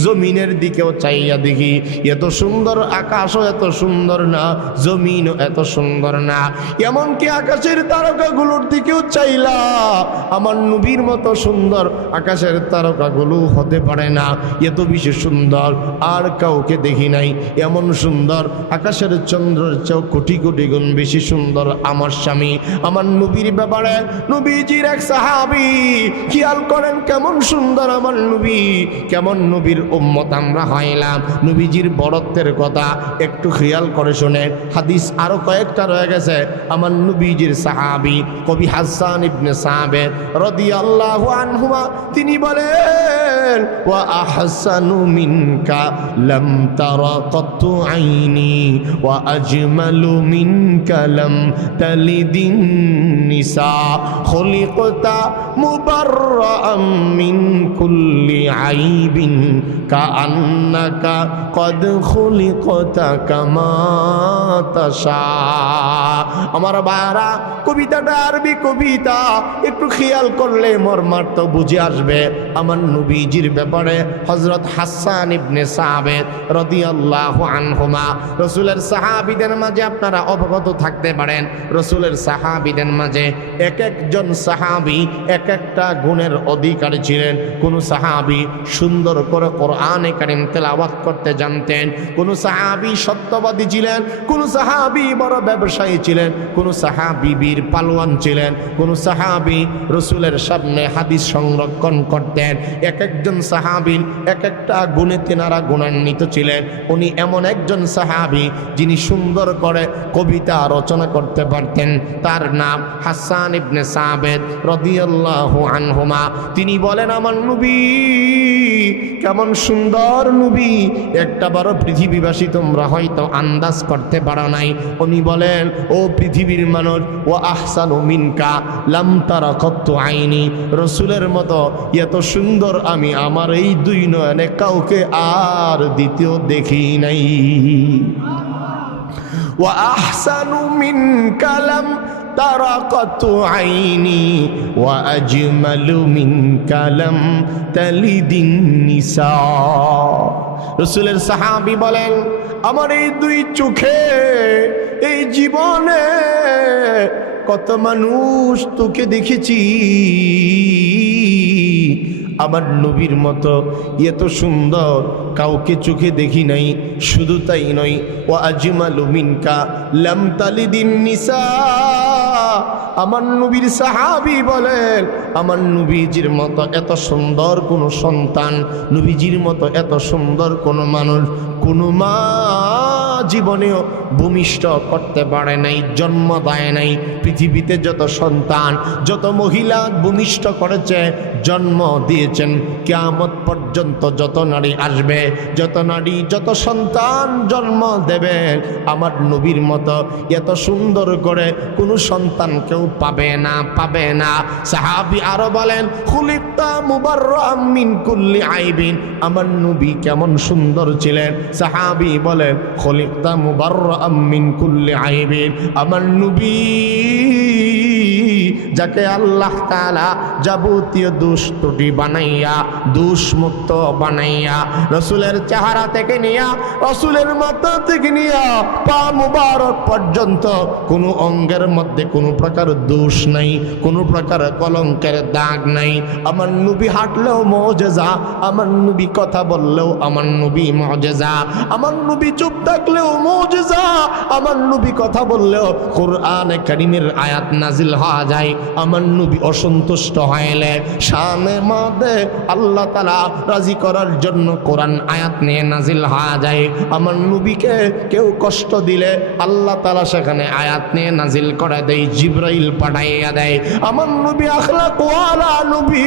জমিনের দিকেও চাইয়া দেখি, এত সুন্দর আকাশও এত সুন্দর না, জমিনও এত সুন্দর না। এমনকি আকাশের তারকাগুলোর দিকেও চাইলা, আমার নবীর মতো সুন্দর আকাশের তারকাগুলো হতে পারে না, এত বেশি সুন্দর আর কাউকে দেখি নাই। এমন সুন্দর আকাশের চন্দ্রের চেয়েও কোটি কোটি গুণ বেশি সুন্দর আমার স্বামী। আমার নবীর ব্যাপারে নবীজির এক সাহাবী, খেয়াল করেন কেমন সুন্দর আমার নবী, কেমন নবীর উম্মত আমরা হইলাম। নবীজির বড়ত্বের কথা একটু খেয়াল করে শোনেন। হাদিস আরো কয়েকটা রয়ে গেছে। আমার নবীজির সাহাবী কবি হাসান ইবনে সাবিত রাদিয়াল্লাহু আনহুমা তিনি বলেন, ওয়া আহসানু মিনকা লাম তারা কাত্তু আইনি ওয়া আজমালু মিনকা লাম তালিদিন নিসা খুলিকতা মুবাররাকান মুবাররাআম মিন কুল্লি আইবিন কাআন্নাকা কদ খুলিকতা কামা তাশা। আমার ভাইরা, কবিতাটা আরবি কবিতা, একটু খেয়াল করলে মর্মার্থ বুঝে আসবে। আমার নবীজির ব্যাপারে হযরত হাসান ইবনে সাবিত রাদিয়াল্লাহু আনহুমা, রাসূলের সাহাবীদের মাঝে আপনারা অবগত থাকতে পারেন, রাসূলের সাহাবীদের মাঝে এক একজন সাহাবী এক একটা গুণের অধিকারী ছিলেন। কোন সাহাবী সুন্দর করে কোরআনে কারীম তেলাওয়াত করতে জানতেন, কোন সাহাবী সত্যবাদী ছিলেন, কোন সাহাবী বড় ব্যবসায়ী ছিলেন, কোন সাহাবী বীর পালোয়ান ছিলেন, কোন সাহাবী রাসূলের সামনে হাদিস সংরক্ষণ করতেন। এক একজন সাহাবীর এক একটা গুণে তেনারা গুণান্বিত ছিলেন। উনি এমন একজন সাহাবী যিনি সুন্দর করে কবিতা রচনা করতে পারতেন। তার নাম হাসান ইবনে সাবিত রাদিয়াল্লাহু আনহুমা। তিনি বলেন, আমার নবী কেমন সুন্দর নবী, একটা বড় পৃথিবীবাসী তোমরা হয়তো আন্দাজ করতে পারো নাই। উনি বলেন, ও পৃথিবীর মানুষ, ও আহসানু মিনকা লাম তারা কত্তু আইনি, রসুলের মতো এত সুন্দর আমি আমার এই দুই নয়নে কাউকে আর দ্বিতীয় দেখি নাই। ওয়া আহসানু মিনকা লাম তারা কত্তু আইনি ওয়া আজমালু মিনকা লাম তালিদিন নিসা। রাসূলের সাহাবী বলেন, আমার এই দুই চোখে এই জীবনে কত মানুষ তোকে দেখেছি, আমার নবীর মতো এত সুন্দর কাউকে চোখে দেখি নাই। শুধু তাই নয়, ওয়া আজমালু মিনকা লাম তালিদিন নিসা। আমার নবীর সাহাবী বলেন, আমার নবীজির মতো এত সুন্দর কোন সন্তান, নবীজির মতো এত সুন্দর কোন মানুষ কোন মা জীবনেও ভূমিষ্ঠ করতে পারে নাই, জন্ম দেয় নাই। পৃথিবীতে যত সন্তান, যত মহিলা ভূমিষ্ঠ করেছে, জন্ম দিয়েছেন, কিয়ামত পর্যন্ত যত নারী আসবে, যত নারী যত সন্তান জন্ম দেবেন, আমার নবীর মতো এত সুন্দর করে কোনো সন্তান কেউ পাবে না, পাবে না। সাহাবী আরো বলেন, খুলিকতা মুবাররাআম মিন কুল্লি আইবিন, আমার নবী কেমন সুন্দর ছিলেন। সাহাবী বলেন, খুলিকতা মুবাররাআম মিন কুল্লি আইবিন, আমার নবী যাকে আল্লাহ তাআলা যাবতীয় দোষ ত্রুটি বানাইয়া, দোষ মুক্ত বানাইয়া, রসুলের চেহারা থেকে নিয়া, রসুলের মাথা থেকে নিয়া পা মুবারক পর্যন্ত কোনো অঙ্গের মধ্যে কোনো প্রকার দোষ নাই, কোনো প্রকার কলঙ্কের দাগ নাই। আমার নবী হাঁটলেও মুজিজা, আমার নবী কথা বললেও আমার নবী মুজিজা, আমার নবী চুপ থাকলেও মুজিজা, আমার নবী কথা বললেও কোরআনে কারীমের আয়াত নাজিল হওয়া যায়। আমার নবী অসন্তুষ্ট হইলে শানে মাদে আল্লাহ তাআলা রাজি করার জন্য কোরআন আয়াত নিয়ে নাজিল হওয়া যায়। আমার নবীকে কেউ কষ্ট দিলে আল্লাহ তাআলা সেখানে আয়াত নিয়ে নাজিল করে দেয়, জিবরাইল পাঠাইয়া দেয়। আমার নবী আখলাক ওয়ালা নবী,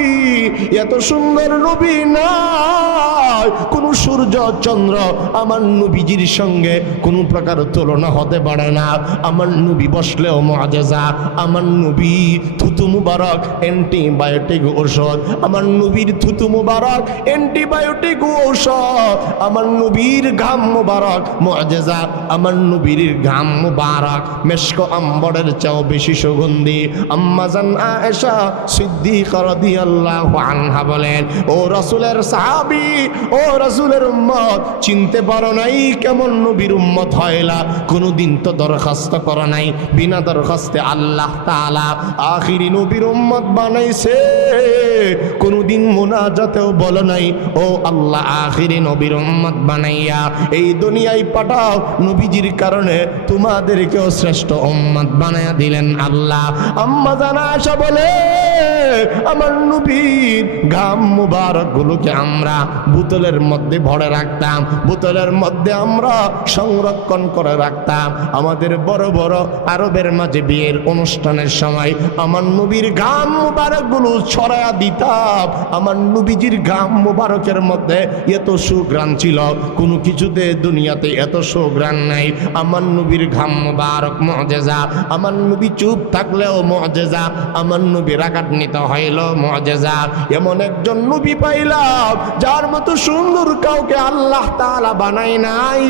এত সুন্দর নবী নাই, কোন সূর্য চন্দ্র আমার নবীজির সঙ্গে কোনো প্রকার তুলনা হতে পারে না। আমার নবী বসলেও মুজিজা, আমার নবী থুতু মুবারক অ্যান্টিবায়োটিক ঔষধ, আমার নবীর থুতু মুবারক অ্যান্টিবায়োটিক ঔষধ, আমার নবীর ঘাম মুবারক মুজিজা, আমার নবীর ঘাম মুবারক মেশক আম্বরের চেয়েও বেশি সুগন্ধি। আম্মা জান আয়েশা সিদ্দিকা রাদিয়াল্লাহু আনহা বলেন, ও রাসূলের সাহাবী, ও রাসূলের উম্মত, চিনতে পারো নাই কেমন নবীর উম্মত হয়লা? কোনদিন তো দরখাস্ত করো নাই, বিনা দরখাস্তে আল্লাহ তাআলা আখিরি নবীর উম্মত বানাইছে। কোনদিন মুনাজাতেও বলো নাই, ও আল্লাহ আখিরি নবীর উম্মত বানাইয়া এই দুনিয়ায় পাঠাও, নবীজির কারণে তোমাদেরকেও শ্রেষ্ঠ উম্মত বানায়া দিলেন আল্লাহ। আম্মা জান আয়েশা বলে, আমার নবীর ঘাম মুবারক গুলোকে আমরা বোতলের মধ্যে ভরে রাখতাম, বোতলের মধ্যে আমরা সংরক্ষণ করে রাখতাম। আমাদের বড় বড় আরবের মাঝে বিয়ের অনুষ্ঠানের সময় আমার নবীর ঘাম মুবারকগুলো ছড়ায়া দিতাম। আমার নবীজির ঘাম মুবারকের মধ্যে এত সুঘ্রাণ ছিল, কোনো কিছুতে দুনিয়াতে এত সুঘ্রাণ নাই। আমার নবীর ঘাম মুবারক মুআজিজা। আমার নবী চুপ থাকলেও মুআজিজা, আমার নবী রাগান্বিত হইল মুআজিজা। এমন একজন নবী পাইলাম যার মতো সুন্দর কাউকে আল্লাহ তাআলা বানায় নাই।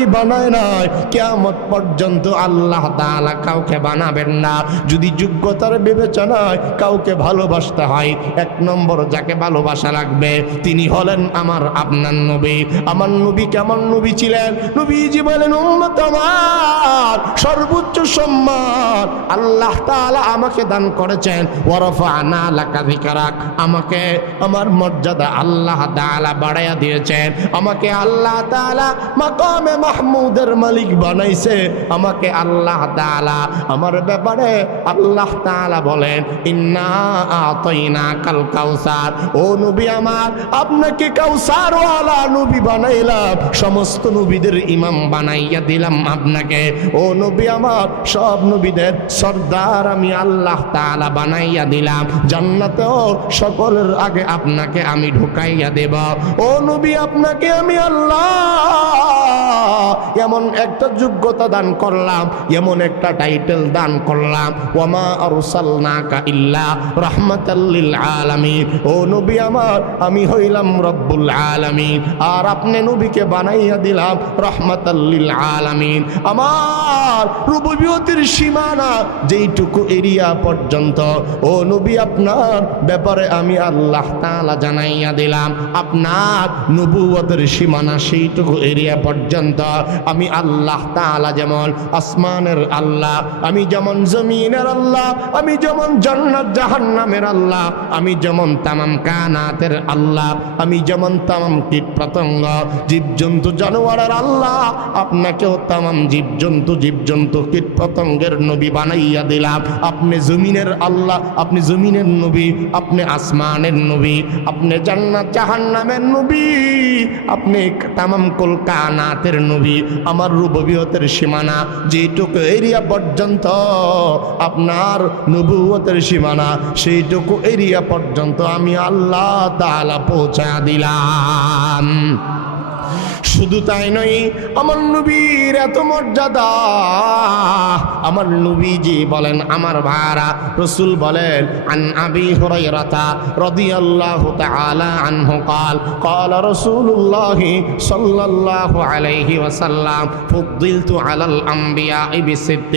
কিয়ামত পর্যন্ত আল্লাহ তাআলা কাউকে বানাবেন না। যদি যোগ্যতার বিবেচনায় কাউকে ভালোবাসতে হয়, এক নম্বর যাকে ভালোবাসা লাগবে তিনি হলেন আমার আপনার নবী। আমার নবী কেমন নবী ছিলেন? নবীজি বলেন, উম্মত আমার সর্বোচ্চ সম্মান আল্লাহ তাআলা আমাকে দান করেছেন। ওয়া রাফা'না লাকা যিকরাক, আমাকে আমার মর্যাদা আল্লাহ তাআলা বাড়ায়া দিয়েছেন। আমাকে আল্লাহ তাআলা মাকামে মাহমুদের মালিক বানাইছে। আমাকে আল্লাহ তাআলা আমার ব্যাপারে আল্লাহ তাআলা বলেন, ইন্না আতাইনাকাল কাউসার। ও নবী আমার, আপনাকে কাউসার ওয়ালা নবী বানাইলাম, সমস্ত নবীদের ইমাম বানাইয়া দিলাম আপনাকে। ও নবী আমার, সব নবীদের সর্দার আমি আল্লাহ তাআলা বানাইয়া দিলাম। জান্নাতেও সকলের আগে আপনাকে আমি ঢুকাইয়া দেব। ও নবী, আপনাকে আমি আল্লাহ এমন একটা যোগ্যতা দান করলাম, এমন একটা টাইটেল দান করলাম, ওয়ামা আরসালনাকা ইল্লা রাহমাতাল লিল আলামিন। ও নবী আমার, আমি হইলাম রব্বুল আলামিন, আর আপনি নবীকে বানাইয়া দিলাম রাহমাতাল লিল আলামিন। আমার রুবুবিয়তের সীমানা যেইটুকু এরিয়া পর্যন্ত, ও নবী আপনার ব্যাপারে আমি আল্লাহ তাআলা জানাইয়া দিলাম। আপনার নবুয়তের সীমানা সেইটুকু এরিয়া পর্যন্ত আমি আল্লাহ তাআলা যেমন আসমানের আল্লাহ, আমি যেমন জমিনের আল্লাহ, আমি যেমন জান্নাত জাহান্নামের আল্লাহ, আমি যেমন তামাম কানাতের আল্লাহ, আমি যেমন তামাম কীট পতঙ্গ জীবজন্তু জানোয়ারের আল্লাহ, আপনাকেও তামাম জীবজন্তু কীট পতঙ্গের নবী বানাইয়া দিলাম। আপনি জমিনের আল্লাহ, আপনি জমিনের নবী, আপনি আসমানের নবী, আপনি জান্নাত জাহান্নামের নবী, আপনি তামাম কুল কানাতের নবী। আমার রুবুবিয়তের সীমানা যেটুকু এরিয়া পর্যন্ত আপনার নবুয়তের সীমানা, সেইটুকু এরিয়া পর্যন্ত আমি আল্লাহ তাআলা পৌঁছা দিলাম। শুধু তাই নয়, আমার নবীর এত মর্যাদা। আমার নবীজি বলেন, আমার ভাইরা, রাসূল বলেন, আন আবি হুরায়রা রাদিয়াল্লাহু তাআলা আনহু قال قال رسول الله صلى الله عليه وسلم فضلت على الانبياء بست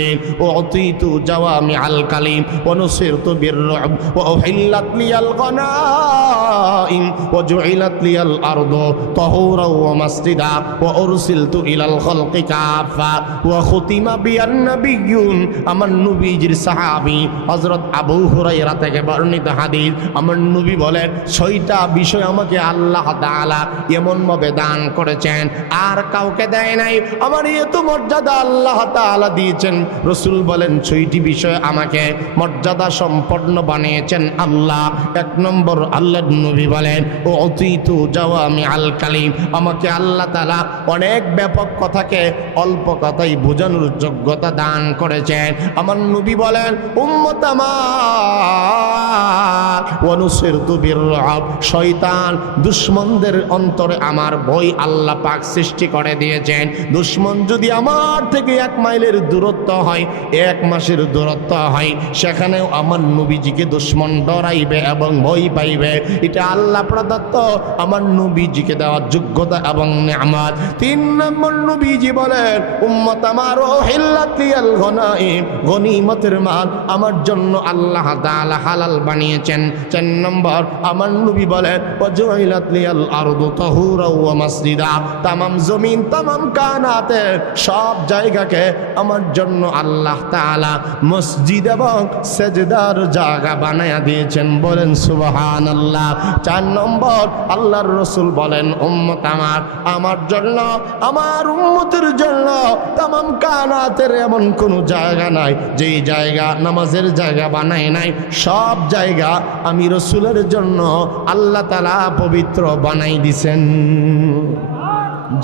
اعطيت جوامع الكلم ونصرت بالرعب واحلت لي الغنائم وجعلت لي الارض طهورا ومسجدا وارسلت الى الخلق كافة وختم بي النبيون। আমার নবীজির সাহাবী হযরত আবু হুরায়রা থেকে বর্ণিত হাদিস। আমার নবী বলেন, 6টা বিষয় আমাকে আল্লাহ তাআলা এমন ভাবে দান করেছেন আর কাউকে দেয় নাই। আমার এত মর্যাদা আল্লাহ তাআলা দিয়েছেন। রাসূল বলেন, 6টি বিষয় আমাকে মর্যাদা সম্পন্ন বানিয়েছেন আল্লাহ। 1 নম্বর, আল্লাহর নবী বলেন, ও অতীতু জাওয়ামি আল কালিম, আমাকে আল্লাহ তাআলা অনেক ব্যাপক কথাকে অল্প কথাই বোঝানোর যোগ্যতা দান করেছেন। আমার নবী বলেন, উম্মত আমার ওয়ানুসিরতু বিররাব, শয়তান দুশমনদের অন্তরে আমার ভয় আল্লাহ পাক সৃষ্টি করে দিয়েছেন। দুশমন যদি আমার থেকে 1 মাইলের দূরত্ব হয়, 1 মাসের দূরত্ব হয়, সেখানেও আমার নবীজিকে দুশমন ডরাইবে এবং ভয় পাইবে। এটা আল্লাহ প্রদত্ত আমার নবীজিকে দেওয়ার যোগ্যতা এবং নিয়ামত। 3 নম্বর, নবীজি বলেন, উম্মত আমার উহিল্লাত লিয়াল গনাইম, গনিমতের মাল আমার জন্য আল্লাহ তাআলা হালাল বানিয়েছেন। 4 নম্বর, আমার নবী বলেন, ওয়াজুইলাত লিয়াল আরদু তাহুরা ওয়া মাসজিদা, তামাম জমিন তামাম কানাতে সব জায়গাকে আমার জন্য আল্লাহ তাআলা মসজিদ এবং সেজদার জায়গা বানায়া দিয়েছেন। বলেন সুবহানাল্লাহ। 4 নম্বর, আল্লাহর রাসূল বলেন, উম্মত আমার জন্য, আমার উম্মতের জন্য তামাম কানাতের এমন কোন জায়গা নাই যেই জায়গা নামাজের জায়গা বানায় নাই। সব জায়গা আমি রাসূলের জন্য আল্লাহ তাআলা পবিত্র বানাই দিছেন।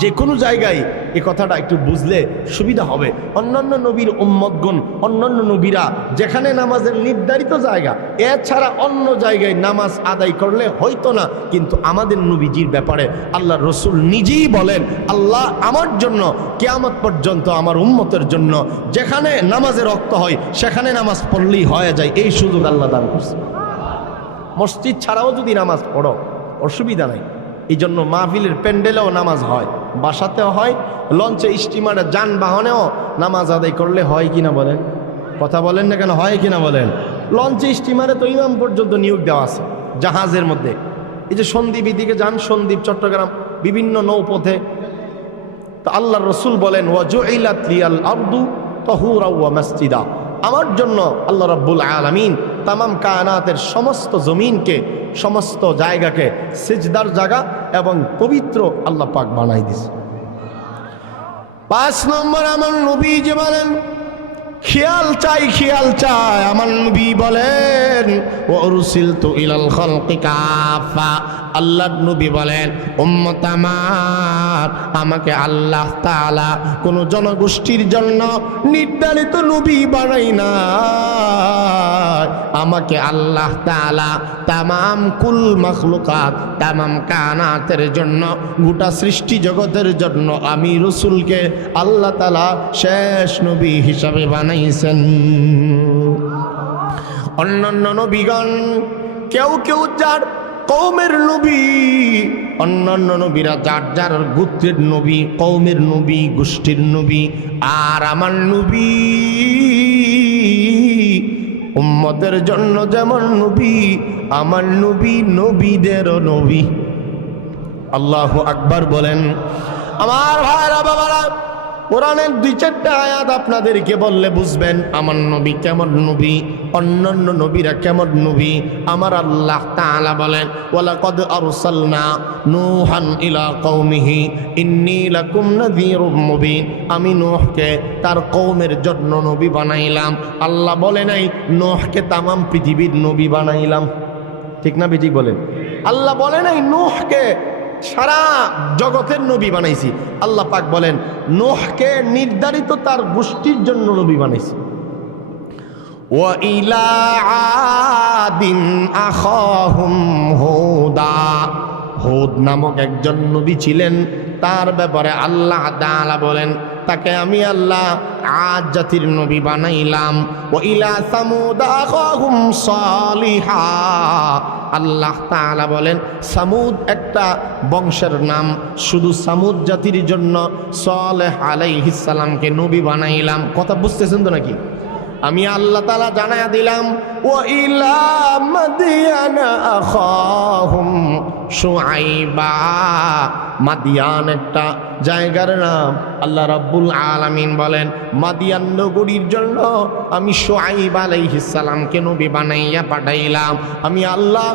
যে কোনো জায়গায় এই কথাটা একটু বুঝলে সুবিধা হবে। অন্যান্য নবীর উম্মতগণ, অন্যান্য নবীরা যেখানে নামাজের নির্ধারিত জায়গা, এছাড়া অন্য জায়গায় নামাজ আদায় করলে হয়তো না, কিন্তু আমাদের নবীজির ব্যাপারে আল্লাহ রসুল নিজেই বলেন, আল্লাহ আমার জন্য কিয়ামত পর্যন্ত আমার উম্মতের জন্য যেখানে নামাজের রক্ত হয় সেখানে নামাজ পড়লেই হয়ে যায়, এই সুযোগ আল্লাহ দান করছে। মসজিদ ছাড়াও যদি নামাজ পড়ো অসুবিধা নাই। এই জন্য মাহফিলের প্যান্ডেলেও নামাজ হয়, বাসাতেও হয়, লঞ্চে, স্টিমারে, যানবাহনেও নামাজ আদায় করলে হয় কিনা বলেন? কথা বলেন না কেন? হয় কিনা বলেন? লঞ্চে, স্টিমারে তো ইমাম পর্যন্ত নিয়োগ দেওয়া আছে। জাহাজের মধ্যে এই যে সন্দ্বীপ দিকে যান, সন্দ্বীপ, চট্টগ্রাম, বিভিন্ন নৌপথে, তো আল্লাহ রসুল বলেন ওয়াজুইলাত লিয়াল আরদু তাহুরা ওয়া মাসজিদা, আমার জন্য আল্লাহ রাব্বুল আলামিন তামাম কায়নাতের সমস্ত জমিনকে, সমস্ত জায়গাকে সিজদার জায়গা এবং পবিত্র আল্লাহ পাক বানাই দিছে। 5 নম্বর আমার নবী যে বলেন, খেয়াল চাই, খেয়াল চাই, আমার নবী বলেন ওয়া উরসিলতু ইলাল খালকি কাফা, আল্লাহর নবী বলেন উম্মত আমার, আমাকে আল্লাহ তাআলা কোন জনগোষ্ঠীর জন্য নির্ধারিত নবী বানাই না, আমাকে আল্লাহ তাআলা তামাম কুল মাখলুকাত, তামাম কায়নাতের জন্য, গোটা সৃষ্টি জগতের জন্য আমি রাসূলকে আল্লাহ তাআলা শেষ নবী হিসাবে বানাইছেন। অন্যান্য নবীগণ কেউ কেউ যার কওমের নবী, অন্যান্য নবীরা যার যার গোত্রের নবী, কওমের নবী, গোষ্ঠীর নবী, আর আমার নবী উম্মতের জন্য যেমন নবী, আমার নবী নবীদেরও নবী। আল্লাহু আকবার বলেন। আমার ভাইরা বাবারা, কোরআনের 2-4টা আয়াত আপনাদেরকে বললে বুঝবেন আমার নবী কেমন নবী, অন্যান্য নবীরা কেমন নবী। আমার আল্লাহ তাআলা বলেন ওয়ালাকাদ আরসালনা নূহান ইলা কওমিহি ইন্নী লাকুম নাযীরুম মুবিন, আমি নূহকে তার কওমের জন্য নবী বানাইলাম। আল্লাহ বলে নাই নূহকে তামাম পৃথিবীর নবী বানাইলাম, ঠিক না বেঠিক বলেন? আল্লাহ বলে নাই নূহকে সারা জগতের নবী বানাইছি। আল্লাহ পাক বলেন নূহকে নির্ধারিত তার গোষ্ঠীর জন্য নবী বানাইছি। ওয়া ইলা আদিন আখাহুম হুদা, হুদ নামক একজন নবী ছিলেন, তার ব্যাপারে আল্লাহ তাআলা বলেন তাকে আমি আল্লাহ আদ জাতির নবী বানাইলাম। ওয়া ইলা সামুদ আখাহুম সালিহা, আল্লাহ তাআলা বলেন সামুদ একটা বংশের নাম, শুধু সামুদ জাতির জন্য সালেহ আলাইহিস সালামকে নবী বানাইলাম। কথা বুঝতেছেন তো নাকি? আমি আল্লাহ তাআলা জানায়া দিলাম ওয়া ইলা মাদিয়ানা আখাহুম শুআইবা, মাদিয়ান একটা জায়গার নাম। আল্লাহ রাব্বুল আলামিন বলেন মাদিয়ান নগরীর জন্য আমি শুআইব আলাইহিস সালামকে নবী বানাইয়া পাঠাইলাম। আমি আল্লাহ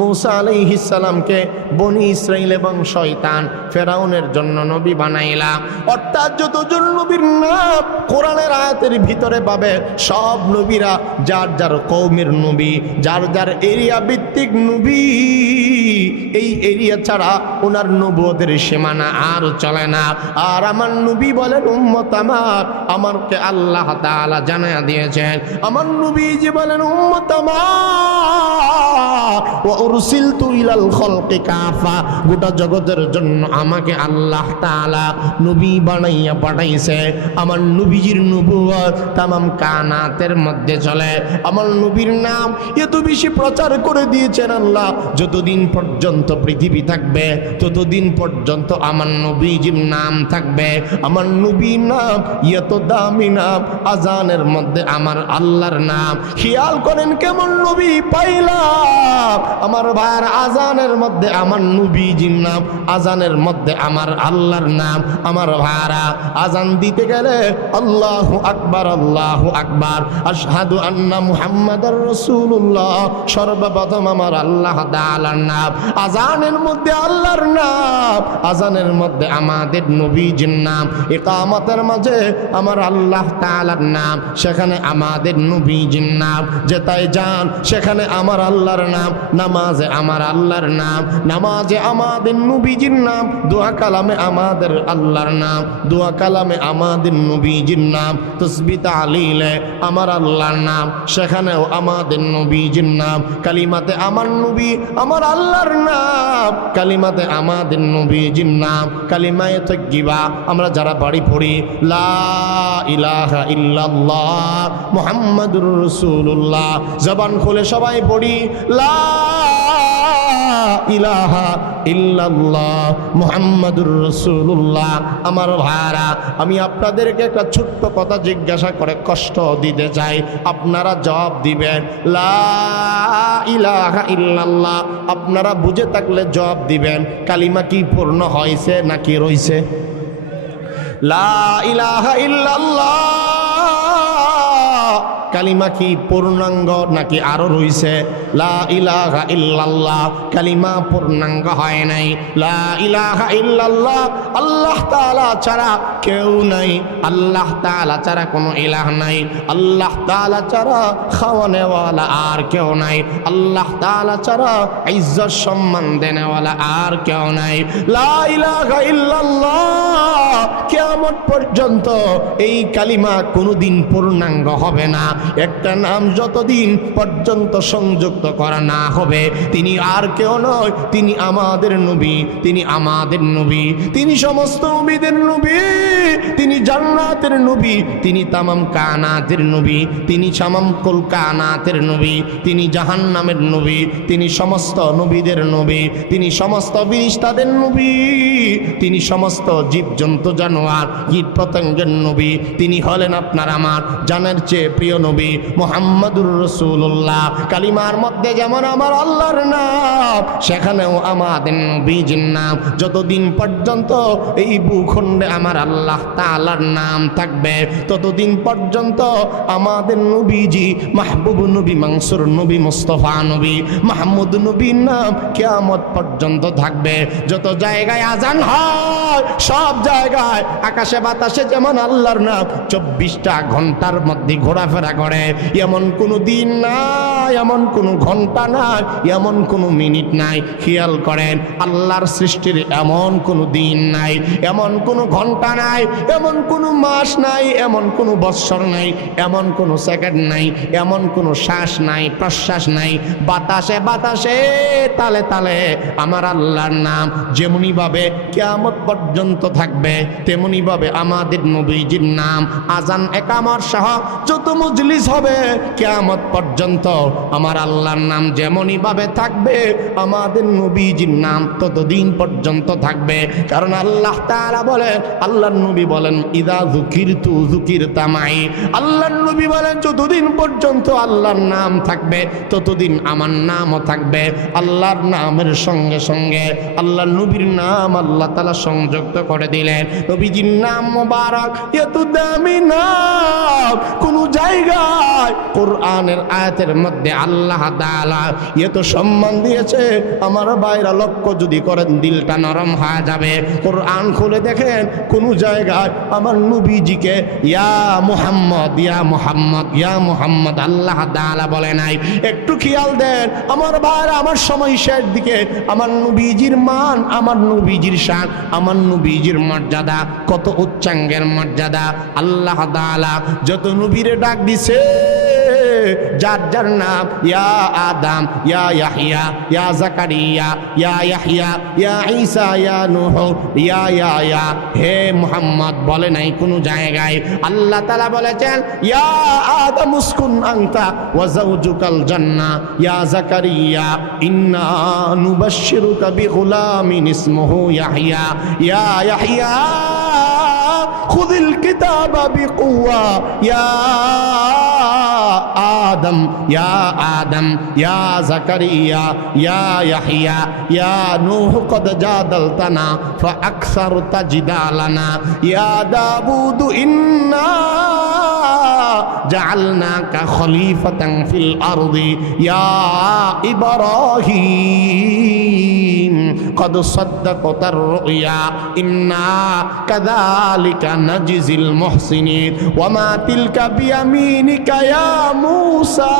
মূসা আলাইহিস সালামকে বনি ইসরাইল এবং শয়তান ফেরাউনের জন্য নবী বানাইলাম। অর্থাৎ যতজন নবীর নাম কোরআনের আয়াতের ভিতরে পাবে, সব নবীরা যার যার কওমের নবী, যার যার এরিয়া ভিত্তিক নবী। এই এরিয়া ছাড়া ওনার নবুয়তের সীমানা আর চলে না। আর আমার নবী বলেন উম্মত আমার, আমাকে আল্লাহ তাআলা জানায়া দিয়েছেন, আমার নবীজি বলেন উম্মত আমার ওয়া উরসিলতু ইলাল খালকি কাফা, গোটা জগতের জন্য আমাকে আল্লাহ তাআলা নবী বানাইয়া পাঠাইছে। আমার নবীজির নবুয়ত তামাম কায়নাতের মধ্যে চলে। আমার নবীর নাম এত বেশি প্রচার করে দিয়েছেন আল্লাহ, যতদিন পর্যন্ত পৃথিবী থাকবে ততদিন পর্যন্ত আমার নবীজির নাম থাকবে। আমার নবীর নাম এত দামি নাম, আজানের মধ্যে আমার আল্লাহর নাম। খেয়াল করেন কেমন নবী পাইলাম। আমার ভাইয়ের আজানের মধ্যে আমার নবীজির নাম, আজানের মধ্যে আমার আল্লাহর নাম। আমার ভাইয়েরা আজান দিতে গেলে আল্লাহু আকবার, আল্লাহু আকবার, আশহাদু আন্না মুহাম্মাদার রাসূলুল্লাহ, সর্বপ্রথম আমার আল্লাহ তাআলার নাম। আজানের মধ্যে আল্লাহর নাম, আজানের মধ্যে আমাদের নবীজির নাম, ইকামতের মাঝে আমার আল্লাহ তাআলার নাম, সেখানে আমাদের নবীজির নাম, যেটাই যান সেখানে আমার আল্লাহর নাম, নামাজে আমার আল্লাহর নাম, নামাজে আমাদের নবীজির নাম, দোয়া কালামে আমাদের আল্লাহর নাম, দোয়া কালামে আমাদের নবীজির নাম, তাসবিহ তাহলিলে আমার আল্লাহর নাম, সেখানেও আমাদের নবীজির নাম, কালিমাতে আমার নবী আমার আল্লাহর নাম, কালিমাতে আমাদের নবীজির নাম, কালিমায়ে তাইয়্যিবা আমরা যারা বাড়ি পড়ি, লা ইলাহা ইল্লাল্লাহ মুহাম্মাদুর রাসূলুল্লাহ, জবান খুলে সবাই পড়ি লা ইলাহা ইল্লাল্লাহ মুহাম্মাদুর রাসূলুল্লাহ। আমার ভাইরা, আমি আপনাদেরকে একটা ছোট্ট কথা জিজ্ঞাসা করে কষ্ট দিতে চাই, আপনারা জবাব দিবেন লা ইলাহা ইল্লাল্লাহ। আপনারা বুঝে থাকলে জবাব দিবেন, কালিমা কি পূর্ণ হয়েছে নাকি রইছে? লা ইলাহা ইল্লাল্লাহ কালিমা কি পূর্ণাঙ্গ নাকি আরো রইছে? লা ইলাহা ইল্লাল্লাহ কালিমা পূর্ণাঙ্গ হয় নাই। লা ইলাহা ইল্লাল্লাহ আল্লাহ তাআলা ছাড়া কেউ নাই, আল্লাহ তাআলা ছাড়া কোনো ইলাহ নাই, আল্লাহ তাআলা ছাড়া খাওয়ানেওয়ালা আর কেউ নাই, আল্লাহ তাআলা ছাড়া ইজ্জত সম্মান দেনেওয়ালা আর কেউ নাই। লা ইলাহা ইল্লাল্লাহ কিয়ামত পর্যন্ত এই কালিমা কোনোদিন পূর্ণাঙ্গ হবে না। একটা নাম যতদিন পর্যন্ত সংযুক্ত করা না হবে, তিনি আর কেউ নয়, তিনি আমাদের নবী, তিনি আমাদের নবী, তিনি সমস্ত নবীদের নবী, তিনি জান্নাতের নবী, তিনি তামাম কানাতের নবী, তিনি তামাম কুল কানাতের নবী, তিনি জাহান্নামের নবী, তিনি সমস্ত নবীদের নবী, তিনি সমস্ত ফেরেশতাদের নবী, তিনি সমস্ত জীবজন্তু জানোয়ার কীট পতঙ্গের নবী, তিনি হলেন আপনার আমার জানের চেয়ে প্রিয় নবী মুহাম্মাদুর রাসূলুল্লাহ। কালিমার মধ্যে যেমন আমার আল্লাহর নাম, সেখানেও আমাদের নবীজির নাম। যতদিন পর্যন্ত এই ভূখণ্ডে আমার আল্লাহ তাআলার নাম থাকবে, ততদিন পর্যন্ত আমাদের নবীজি মাহবুব নবী, মানসুর নবী, মুস্তাফা নবী, মাহমুদ নবীর নাম কিয়ামত পর্যন্ত থাকবে। যত জায়গায় আজান হয়, সব জায়গায় আকাশে বাতাসে যেমন আল্লাহর নাম 24টা ঘন্টার মধ্যে ঘোরাফেরা করে, এমন কোনো দিন নাই, এমন কোনো ঘন্টা নাই, এমন কোনো মিনিট নাই। খেয়াল করেন, আল্লাহর সৃষ্টির এমন কোনো দিন নাই, এমন কোনো ঘন্টা নাই, এমন কোনো মাস নাই, এমন কোনো বৎসর নাই, এমন কোনো সেকেন্ড নাই, এমন কোনো শ্বাস নাই, প্রশ্বাস নাই। বাতাসে বাতাসে তালে তালে আমার আল্লাহর নাম যেমনি ভাবে কিয়ামত পর্যন্ত থাকবে, তেমনি ভাবে আমাদের নবীজির নাম আজান একামত সহ যত মজলিস হবে কিয়ামত পর্যন্ত আমার আল্লাহর নাম যেমনি ভাবে থাকবে, আমাদের নবীজির নাম ততদিন পর্যন্ত থাকবে। কারণ আল্লাহ তাআলা বলেন, আল্লাহর নবী বলেন, ইদা যুকিরতু যুকিরতা মাই। আল্লাহর নবী বলেন, যতদিন পর্যন্ত আল্লাহর নাম থাকবে ততদিন আমার নামও থাকবে। আল্লাহর নামের সঙ্গে সঙ্গে আল্লাহর নবীর নাম আল্লাহ তাআলা সংযুক্ত করে দিলেন। নবীজির নাম মোবারক, এত দামি নাম কোন জায়গায় কোরআনের আয়াতের মধ্যে আল্লাহ তাআলা এত সম্মান দিয়েছে, আমার ভাইরা লক্ষ্য যদি করেন দিলটা নরম হয়ে যাবে। কোরআন খুলে দেখেন, কোন জায়গায় আমার নবীজিকে ইয়া মুহাম্মদ, ইয়া মুহাম্মদ, ইয়া মুহাম্মদ আল্লাহ তাআলা বলে নাই। একটু খেয়াল দেন আমার ভাইরা, আমার সময় শেষ দিকে আমার নবীজির মান, আমার নবীজির শান, আমার নবীজির মর্যাদা কত উচ্চাঙ্গের মর্যাদা। আল্লাহ তাআলা যত নবীরে ডাক দিছে, যার যার নাম, ইয়া আদম, ইয়া ইয়াহইয়া, ইয়া জাকারিয়া, ইয়া ইয়াহইয়া, ইয়া ঈসা, ইয়া নূহ, ইয়া হে মুহাম্মদ বলে নাই কোন জায়গায়। আল্লাহ তাআলা বলেছেন, ইয়া আদম উসকুন আনতা ওয়া যাওজুকাল জান্নাহ, ইয়া জাকারিয়া ইন্না নুবাশশিরুকা বিগুলামিন ইসমুহু ইয়াহইয়া, ইয়া ইয়াহইয়া খুযিল কিতাবা বিকুওয়া, ইয়া আদম, ইয়া আদম, ইয়া জাকারিয়া, ইয়া ইয়াহইয়া, ইয়া নূহ কদ জাদালতানা ফাআকসারতা জিদালানা, ইয়া দাউদ ইন্না জাআলনাকা খলিফাতান ফিল আরদি, ইয়া ইব্রাহিম কদ সাদ্দাকাতার রুয়া ইন্না কাযালিকা নাজিজিল মুহসিনিন ওয়া মা তিলকা বিয়ামিনিকা ইয়া মূসা।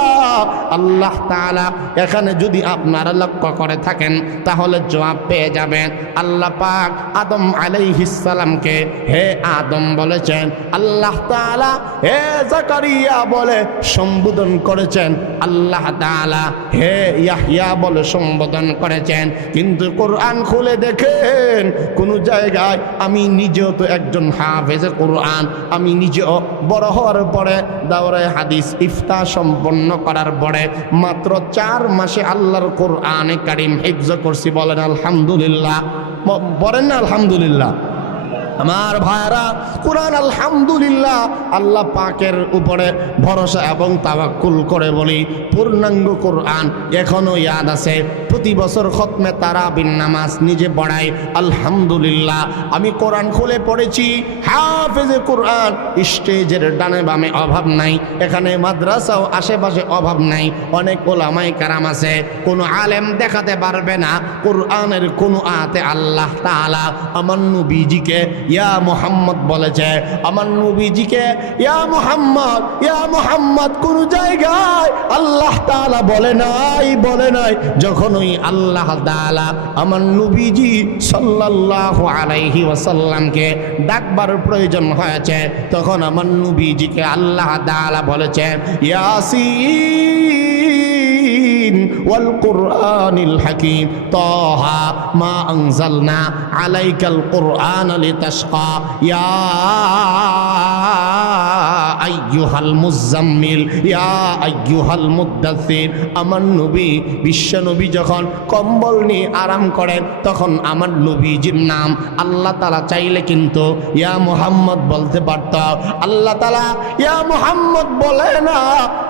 আল্লাহ তাআলা এখানে যদি আপনারা লক্ষ্য করে থাকেন তাহলে জবাব পেয়ে যাবেন। আল্লাহ পাক আদম আলাইহিস সালামকে হে আদম বলেছেন, আল্লাহ তাআলা হে জাকারিয়া বলে সম্বোধন করেছেন, আল্লাহ তাআলা হে ইয়াহইয়া বলে সম্বোধন করেছেন। কিন্তু কোরআন খুলে দেখেন কোন জায়গায়, আমি নিজেও তো একজন হাফেজে কোরআন, আমি নিজেও বড় হওয়ার পরে দাওরায়ে হাদিস ইফতা সম্পন্ন করার পরে মাত্র 4 মাসে আল্লাহর কোরআনে কারীম হিফজ করছি। বলেন আলহামদুলিল্লাহ, বলেন না আলহামদুলিল্লাহ। আমার ভাইরা কোরআন আলহামদুলিল্লাহ আল্লাহ পাকের উপরে ভরসা এবং তাওয়াক্কুল করে বলি, পূর্ণাঙ্গ কোরআন এখনো ইয়াদ আছে। প্রতি বছর খতমে তারাবির নামাজ নিজে পড়াই আলহামদুলিল্লাহ। আমি কোরআন খুলে পড়েছি, হাফেজে কোরআন স্টেজের ডানে বামে অভাব নাই, এখানে মাদ্রাসাও আশেপাশে অভাব নাই। অনেক ওলামায়ে কেরাম আছে, কোনো আলেম দেখাতে পারবে না কোরআনের কোনো আয়াতে আল্লাহ তাআলা আমার নবীজিকে ইয়া মুহাম্মদ বলেছে, আমার নবীজিকে ইয়া মুহাম্মদ কোন জায়গায় আল্লাহ তাআলা বলে নাই। যখন ওই আল্লাহ তাআলা আমার নবীজি সাল্লাল্লাহু আলাইহি ওয়াসাল্লামকে ডাকবার প্রয়োজন হয়েছে, তখন আমার নবীজিকে আল্লাহ তাআলা বলেছেন ইয়াসিন ওয়াল কুরআনিল হাকীম তাহা মা আনজালনা আলাইকাল কুরআন লিতাশকা ইয়া আইয়ুহাল মুজাম্মিল ইয়া আইয়ুহাল মুদ্দাসসির। আমার নবী বিশ্ব নবী যখন কম্বল নিয়ে আরাম করেন তখন আমার নবীজির নাম আল্লাহ তাআলা চাইলে কিন্তু ইয়া মুহাম্মদ বলতে পারত। আল্লাহ তাআলা ইয়া মুহাম্মদ বলে না,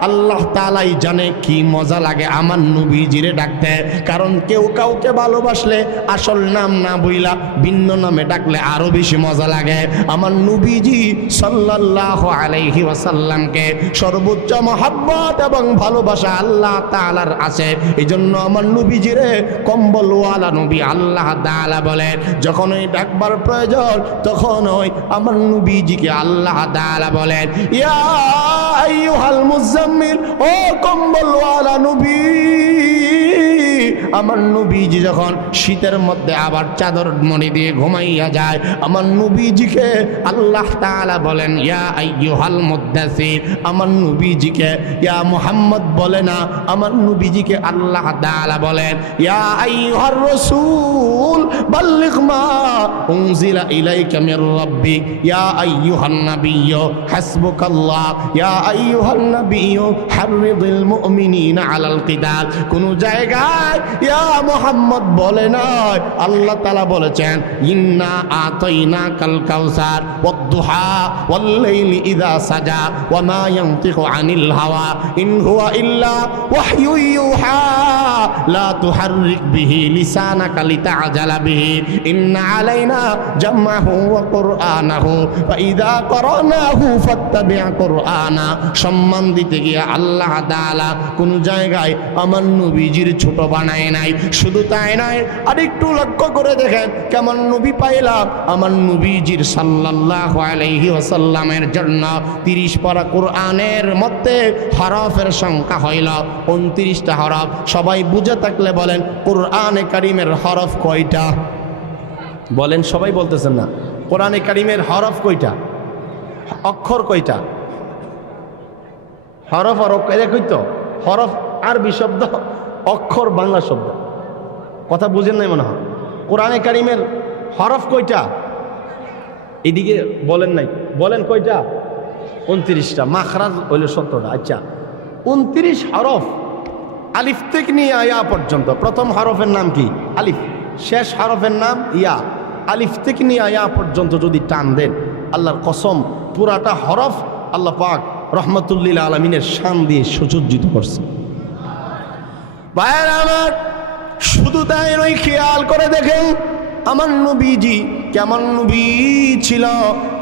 আল্লাহ তাআলাই জানে কি মজা লাগে আমার নবীজিরে ডাকতে। কারণ কেউ কাউকে ভালোবাসলে আসল নাম না বইলা ভিন্ন নামে ডাকলে আরো বেশি মজা লাগে। আমার নবীজি সাল্লাল্লাহু আলাইহি ওয়াসাল্লামকে সর্বোচ্চ মহব্বত এবং ভালোবাসা আল্লাহ তাআলার আছে। এজন্য আমার নবীজিরে কম্বলওয়ালা নবী আল্লাহ তাআলা বলেন। যখন ওই ডাকবার প্রয়োজন তখন ওই আমার নবীজিকে আল্লাহ তাআলা বলেন ইয়া আইয়ুহাল মুজাম্মিল, ও কম্বলওয়ালা নবী। আমার নবীজি যখন শীতের মধ্যে আবার চাদর মুড়ি দিয়ে ঘুমাইয়া যায়, আমার নবীজিকে আল্লাহ তাআলা বলেন ইয়া আইয়ুহাল মুদ্দাসসির। আমার নবীজিকে ইয়া মুহাম্মদ বলে না, আমার নবীজিকে আল্লাহ তাআলা বলেন ইয়া আইয়ুহার রাসূল বাল্লিগ মা উনজিলা ইলাইকা মির রাব্বিক ইয়া আইয়ুহান নাবিয়্যু হাসবুকাল্লাহ ইয়া আইয়ুহান নাবিয়্যু হাররিদিল মুমিনিনা আলাল কিতাল। কোন জায়গায় ইয়া মুহাম্মদ বলে নাই, আল্লাহ তাআলা বলেছেন ইন্না আতাইনাকাল কাউসার ওয়াদ-দুহা ওয়াল-লাইলি ইযা সাজা ওয়া মা ইয়ানতিকু আনিল হাওয়া ইন হুয়া ইল্লা ওয়াহয়ু ইউহা লা তুহাররিক বিহি লিসানাকা লিতা'জালা বিহি ইন্না আলাইনা জামআহু ওয়া কুরআনাহু ওয়া ইযা করানাহু ফাত্তাবি' কুরআনা। সম্মান দিতে গিয়ে আল্লাহ তাআলা কোন জায়গায় আমার নবীজির ছোট বানায় নাই। শুধু তাই নয়, আরেকটু লক্ষ্য করে দেখেন কেমন নবী পাইলাম। আমার নবীজির সাল্লাল্লাহু আলাইহি ওয়াসাল্লামের জন্য 30 পারা কোরআনের মধ্যে হরফের সংখ্যা হইল 29টা হরফ। সবাই বুঝে থাকলে বলেন কোরআনে কারীমের হরফ কয়টা? বলেন, সবাই বলতেছেন না। কোরআনে কারীমের হরফ কয়টা? অক্ষর কয়টা? হরফ আর একই তো। হরফ আরবি শব্দ, অক্ষর বাংলা শব্দ। কথা বুঝেন নাই মনে হয়। কোরআনে কারীমের হরফ কয়টা? এদিকে বলেন নাই, বলেন কয়টা? 29টা। মাখরাজ হইল 17টা। আচ্ছা, 29 হরফ আলিফ থেকে নিয়ে ইয়া পর্যন্ত। প্রথম হরফের নাম কি? আলিফ। শেষ হরফের নাম ইয়া। আলিফ থেকে নিয়ে ইয়া পর্যন্ত যদি টান দেন, আল্লাহর কসম পুরাটা হরফ আল্লাহ পাক রহমতুল্লিল আলমিনের শান দিয়ে সুসজ্জিত করছে। ভাইয়েরা আমার, শুধু তাই নয়, খেয়াল করে দেখেন আমার নবীজি কেমন নবী ছিল।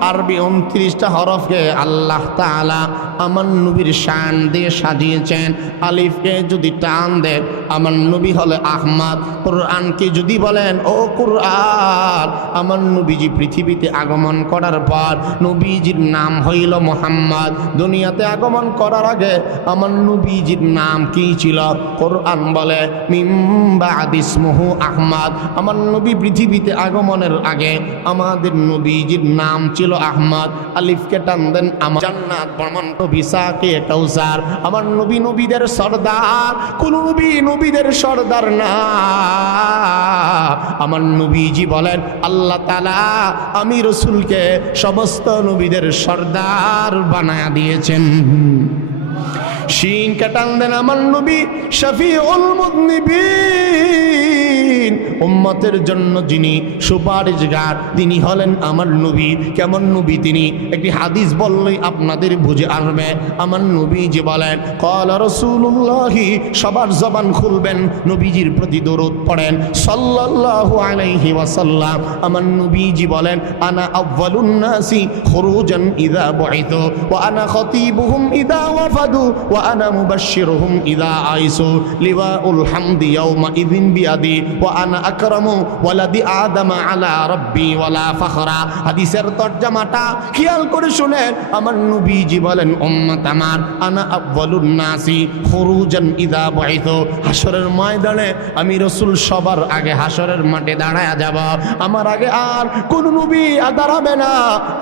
আরবি 29টা হরফকে আল্লাহ তাআলা আমার নবীর শান দিয়ে সাজিয়েছেন। আলিফকে যদি টান দেন আমার নবী হলে আহমদ। কোরআনকে যদি বলেন ও কোরআন, আমার নবীজি পৃথিবীতে আগমন করার পর নবীজির নাম হইল মুহাম্মদ। দুনিয়াতে আগমন করার আগে আমার নবীজির নাম কি ছিল? কোরআন বলে মিন বাদি ইসমুহু আহমদ। আমার নবী পৃথিবীতে আগমনের আগে আমাদের নবীজির নাম ছিল আহমদ। আলিফকে টান দেন আমার জান্নাত ভ্রমণ বিসাকে কাউসার। আমার নবী নবীদের সর্দার, কোন নবী নবীদের সর্দার না। আমার নবীজি বলেন আল্লাহ তাআলা আমি রাসূলকে সমস্ত নবীদের সর্দার বানায়া দিয়েছেন। শিন কাটান দেন আমার নবী শফিউল মুযনিবিন, উম্মতের জন্য যিনি সুপারিশগার তিনি হলেন আমার নবী। কেমন নবী তিনি? একটি হাদিস বললেই আপনাদের বুঝে আসবে। আমার নবীজি বলেন ক্বালা রাসূলুল্লাহি, সবার জবান খুলবেন, নবীজির প্রতি দরুদ পড়েন সাল্লাল্লাহু আলাইহি ওয়াসাল্লাম। আমার নবীজি বলেন আনা আউয়ালুন নাসি খুরুজান ইযা বুইতু ওয়া আনা খতীবুহুম ইযা ওয়াফাদু ওয়া আনা মুবাশশিরুহুম ইযা আইসু লিওয়াউল হামদি ইয়াওমা ইযিন বিয়াদি ওয়া আনা আকরামু ওয়ালাদি আদম আলা রাব্বি ওয়ালা ফখরা। হাদিসের তরজমাটা খেয়াল করে শুনেন। আমার নবীজি বলেন উম্মত আমার আনা আউয়ালুন নাসি খুরুজান ইযা বুইতু, হাসরের ময়দানে আমি রাসূল সবার আগে হাসরের মাঠে দাঁড়ায়া যাব। আমার আগে আর কোন নবী দাঁড়াবে না।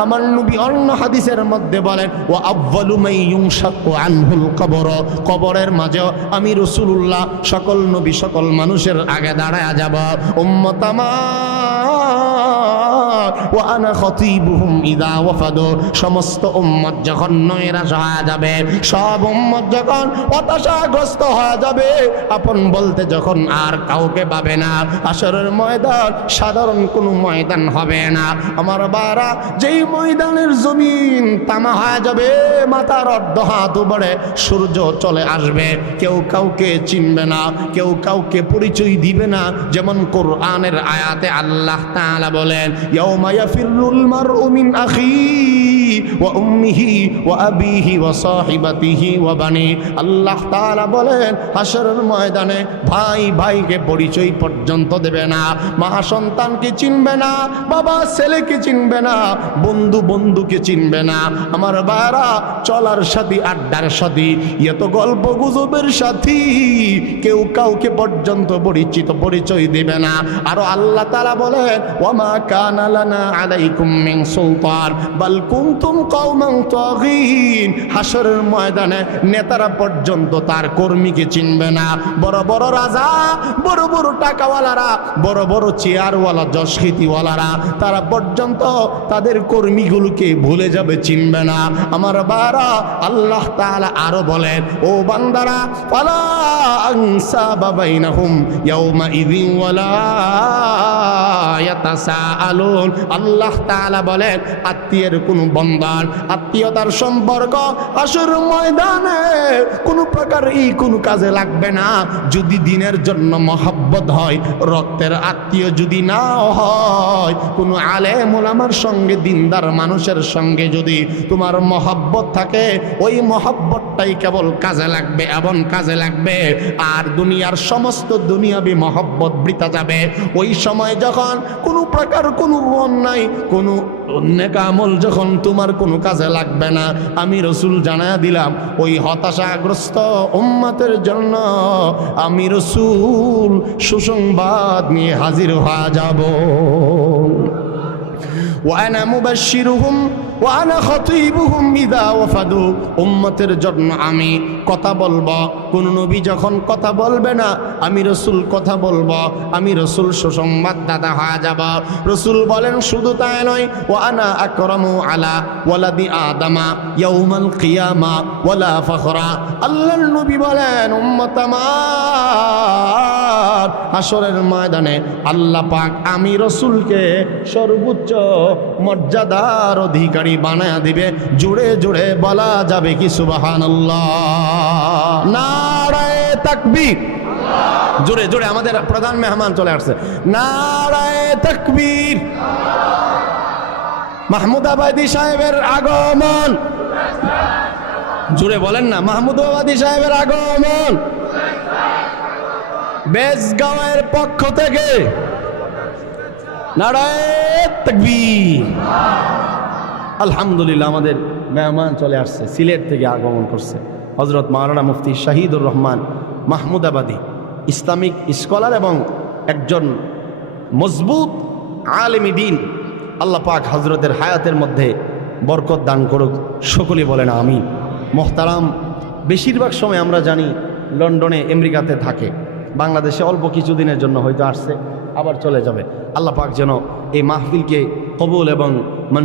আমার নবী অন্য হাদিসের মধ্যে বলেন ওয়া আউয়ালু মান ইউনশাকু আনহুল কবর, কবরের মাঝে আমি রাসূলুল্লাহ সকল নবী সকল মানুষের আগে দাঁড়ায়া যাব। উম্মত আমার ওয়া আনা খতীবুহুম ইযা ওয়াফাদু, সমস্ত উম্মত যখন নৈরাশ হয়ে যাবে, সব উম্মত যখন হতাশাগ্রস্ত হয়ে যাবে, আপন বলতে যখন আর কাউকে পাবে না, হাসরের ময়দান সাধারণ কোনো ময়দান হবে না। আমার বারা যেই ময়দানের জমিন তামা হয়ে যাবে, মাথার অর্ধ হাত উপরে সূর্য চলে আসবে, কেউ কাউকে চিনবে না, কেউ কাউকে পরিচয় দিবে না। যেমন কোরআনের আয়াতে আল্লাহ তাআলা বলেন ইয়াউমা ইয়াফিরুল মারউ মিন আখিহি ওয়া উম্মিহি ওয়া আবিহি ওয়া সাহিবাতিহি ওয়া বানি। আল্লাহ তাআলা বলেন হাসরের ময়দানে ভাই ভাইকে পরিচয় পর্যন্ত দেবে না, মা সন্তানকে চিনবে না, বাবা ছেলেকে চিনবে না, বন্ধু বন্ধুকে চিনবে না। আমার বারা চলার সাথী আড্ডার সাথী এত গল্প গুজবের সাথী কেউ কাউকে পর্যন্ত পরিচয় দেবে না। আর আল্লাহ তাআলা বলেন ওয়ামা কানা লানা আলাইকুম মিন সুলতান বাল কুনতুম কওমান তাগীন। হাসরের ময়দানে নেতারা পর্যন্ত তার কর্মীকে চিনবে না। বড় বড় রাজা, বড় বড় টাকাওয়ালারা, বড় বড় চেয়ারওয়ালা যশখিতিওয়ালারা তারা পর্যন্ত তাদের কর্মীগুলোকে ভুলে যাবে, চিনবে না। আমার বারা আল্লাহ তাআলা আরো বলেন ও বান্দারা ফালা আনসাবা বাইনাহুম ইয়াউমা ইযিন ওয়ালা ইয়াতাসাআলুন। আল্লাহ তাআলা বলেন আত্মীয়ের কোনো বন্ধন, আত্মীয়তার সম্পর্ক হাসরের ময়দানে কোনো প্রকার কোনো কাজে লাগবে না। যদি দিনের জন্য মহব্বত হয়, রক্তের আত্মীয় যদি না হয়, কোনো আলেম ওলামার সঙ্গে দিনদার মানুষের সঙ্গে যদি তোমার মহব্বত থাকে, ওই মহব্বতটাই কেবল কাজে লাগবে, এমন কাজে লাগবে। আর দুনিয়ার সমস্ত দুনিয়াবি মহব্বত বৃথা যাবে। ওই সময় যখন কোনো প্রকার কোনো অন্যায় কোনো নেক আমল যখন তোমার কোনো কাজে লাগবে না, আমি রাসূল জানায়া দিলাম ওই হতাশাগ্রস্ত উম্মতের জন্য আমি রাসূল সুসংবাদ নিয়ে হাজির হয়ে যাব। ওয়ানা মুবাশশিরুহুম ওয়ানা খতীবুহুম ইযা ওয়াফাদু, উম্মতের জন্য আমি কথা বলবো। কোন নবী যখন কথা বলবে না, আমি রাসূল কথা বলবো, আমি রাসূল সুসংবাদদাতা হয়ে যাব। রাসূল বলেন শুধু তাই নয় ওয়ানা আকরামু আলা ওয়ালাদি আদামা ইয়াউমাল কিয়ামা ওয়ালা ফখরা। আল্লাহর নবী বলেন উম্মত আমার হাসরের ময়দানে আল্লাহ পাক আমি রাসূলকে সর্বোচ্চ মর্যাদার অধিকারী বানায়া দিবে। জোরে জোরে বলা যাবে কি সুবহানাল্লাহ? নারায়ে তাকবীর। জোরে জোরে আমাদের প্রধান মেহমান চলে আসছে। নারায়ে তাকবীর। মাহমুদাবাদী সাহেবের আগমন। জোরে বলেন না, মাহমুদাবাদী সাহেবের আগমন। বেজগাঁওয়ের পক্ষ থেকে নারায়ে তাকবীর। আলহামদুলিল্লাহ, আমাদের মেহমান চলে আসছে, সিলেট থেকে আগমন করছে হযরত মাওলানা মুফতি শাহিদুর রহমান মাহমুদাবাদী, ইসলামিক স্কলার এবং একজন মজবুত আলেম দ্বীন। আল্লাহ পাক হযরতের হায়াতের মধ্যে বরকত দান করুক, সকলেই বলেন আমিন। মোহতারাম, বেশিরভাগ সময় আমরা জানি লন্ডনে আমেরিকাতে থাকে, বাংলাদেশে অল্প কিছুদিনের জন্য হয়তো আসছে, আবার চলে যাবে। আল্লাহ পাক যেন এই মাহফিলকে কবুল এবং